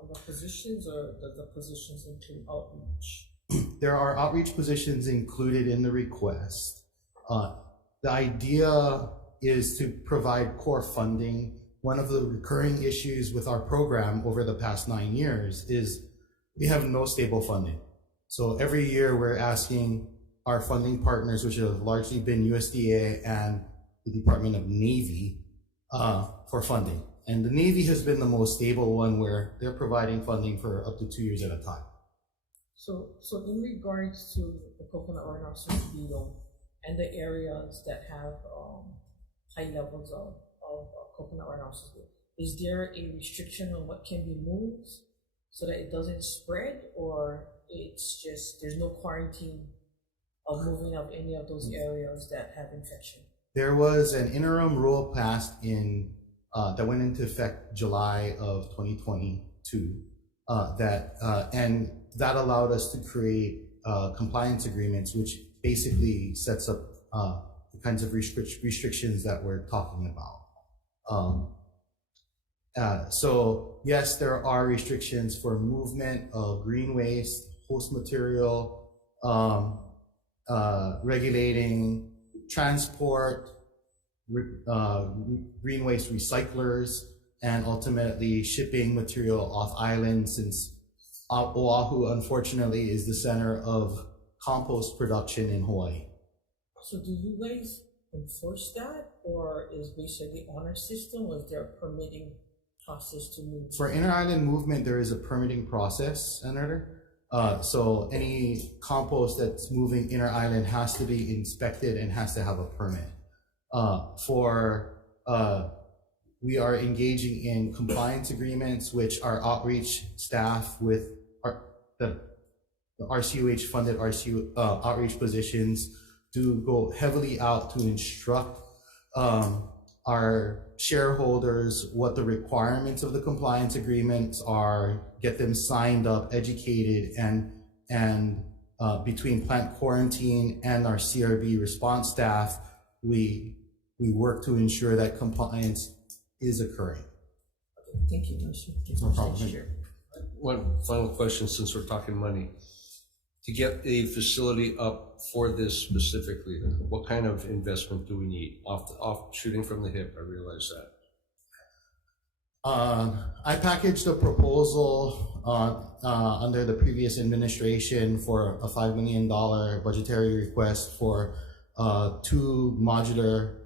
on the positions, or does the positions include outreach? There are outreach positions included in the request. The idea is to provide core funding. One of the recurring issues with our program over the past 9 years is we have no stable funding. So every year we're asking our funding partners, which have largely been USDA and the Department of Navy, for funding. And the Navy has been the most stable one, where they're providing funding for up to 2 years at a time. So in regards to the coconut rhinoceros beetle and the areas that have high levels of coconut rhinoceros beetle, is there a restriction on what can be moved so that it doesn't spread, or it's just there's no quarantine of moving of any of those areas that have infection? There was an interim rule passed in that went into effect July of 2022 and that allowed us to create compliance agreements, which basically sets up the kinds of restrictions that we're talking about. So yes, there are restrictions for movement of green waste, host material, regulating transport, green waste recyclers, and ultimately shipping material off island, since Oahu, unfortunately, is the center of compost production in Hawaii. So do you guys enforce that, or is basically honor system, or is there a permitting process to move? For inter-island movement, there is a permitting process, Senator. So any compost that's moving inter-island has to be inspected and has to have a permit. We are engaging in compliance agreements, which our outreach staff with the RCUH funded outreach positions do go heavily out to instruct our shareholders what the requirements of the compliance agreements are, get them signed up, educated, and between plant quarantine and our CRB response staff, we work to ensure that compliance is occurring. Thank you, Marcia. No problem. One final question, since we're talking money. To get a facility up for this specifically, what kind of investment do we need? Off shooting from the hip, I realize that. I packaged a proposal under the previous administration for a $5 million budgetary request for 2 modular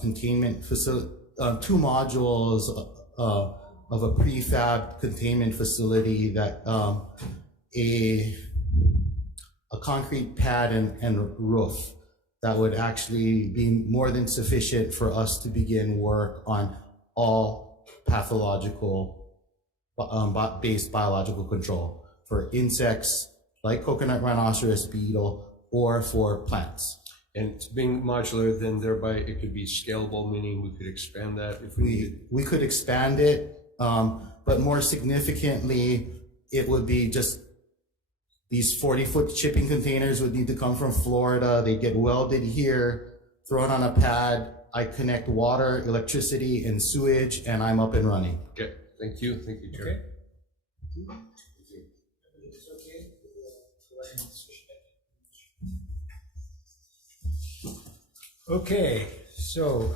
containment facility, 2 modules of a prefab containment facility that a concrete pad and roof that would actually be more than sufficient for us to begin work on all pathological based biological control for insects like coconut rhinoceros beetle or for plants. And being modular, then thereby it could be scalable, meaning we could expand that if we needed. We could expand it, but more significantly, it would be just these 40-foot shipping containers would need to come from Florida. They get welded here, thrown on a pad. I connect water, electricity, and sewage, and I'm up and running. Okay, thank you. Thank you, Chair. Okay. Okay, so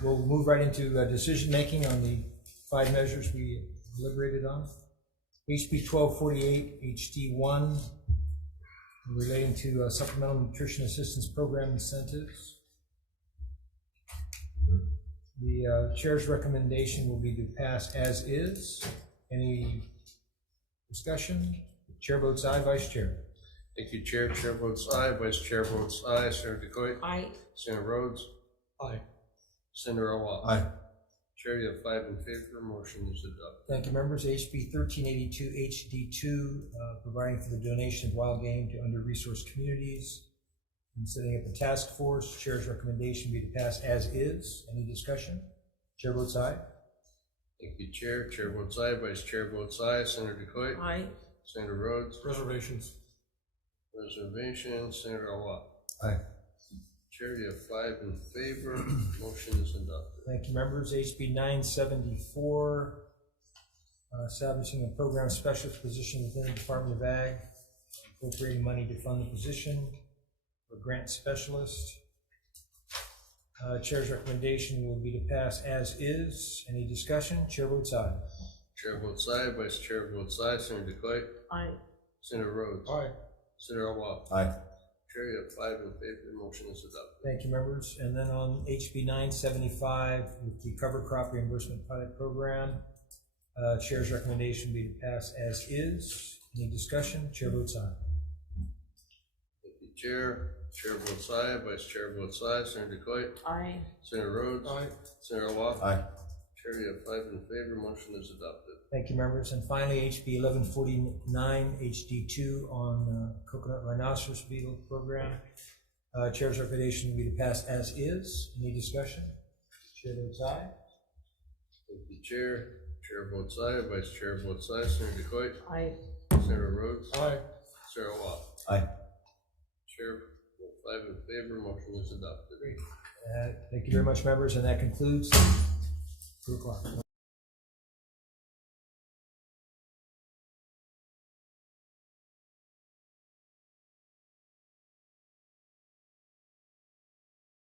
we'll move right into decision-making on the 5 measures we deliberated on. HB 1248, HD1, relating to supplemental nutrition assistance program incentives. The chair's recommendation will be to pass as is. Any discussion? Chair votes aye. Vice Chair. Thank you, Chair. Chair votes aye. Vice Chair votes aye. Senator DeCoy? Aye. Senator Rhodes? Aye. Senator Awat? Aye. Chair, you have 5 in favor. Motion is adopted. Thank you, members. HB 1382 HD2, providing for the donation of wild game to under-resourced communities and setting up a task force. Chair's recommendation be to pass as is. Any discussion? Chair votes aye. Thank you, Chair. Chair votes aye. Vice Chair votes aye. Senator DeCoy? Aye. Senator Rhodes? Reservations. Reservations. Senator Awat? Aye. Chair, you have 5 in favor. Motion is adopted. Thank you, members. HB 974, establishing a program specialist position within the Department of Ag, appropriating money to fund the position for grant specialist. Chair's recommendation will be to pass as is. Any discussion? Chair votes aye. Chair votes aye. Vice Chair votes aye. Senator DeCoy? Aye. Senator Rhodes? Aye. Senator Awat? Aye. Chair, you have 5 in favor. Motion is adopted. Thank you, members. And then on HB 975, with the cover crop reimbursement pilot program, Chair's recommendation be to pass as is. Any discussion? Chair votes aye. Thank you, Chair. Chair votes aye. Vice Chair votes aye. Senator DeCoy? Aye. Senator Rhodes? Aye. Senator Awat? Aye. Chair, you have 5 in favor. Motion is adopted. Thank you, members. And finally, HB 1149 HD2 on coconut rhinoceros beetle program. Chair's recommendation will be to pass as is. Any discussion? Chair votes aye. Thank you, Chair. Chair votes aye. Vice Chair votes aye. Senator DeCoy? Aye. Senator Rhodes? Aye. Senator Awat? Aye. Chair, 5 in favor. Motion is adopted. Thank you very much, members. And that concludes 2 o'clock.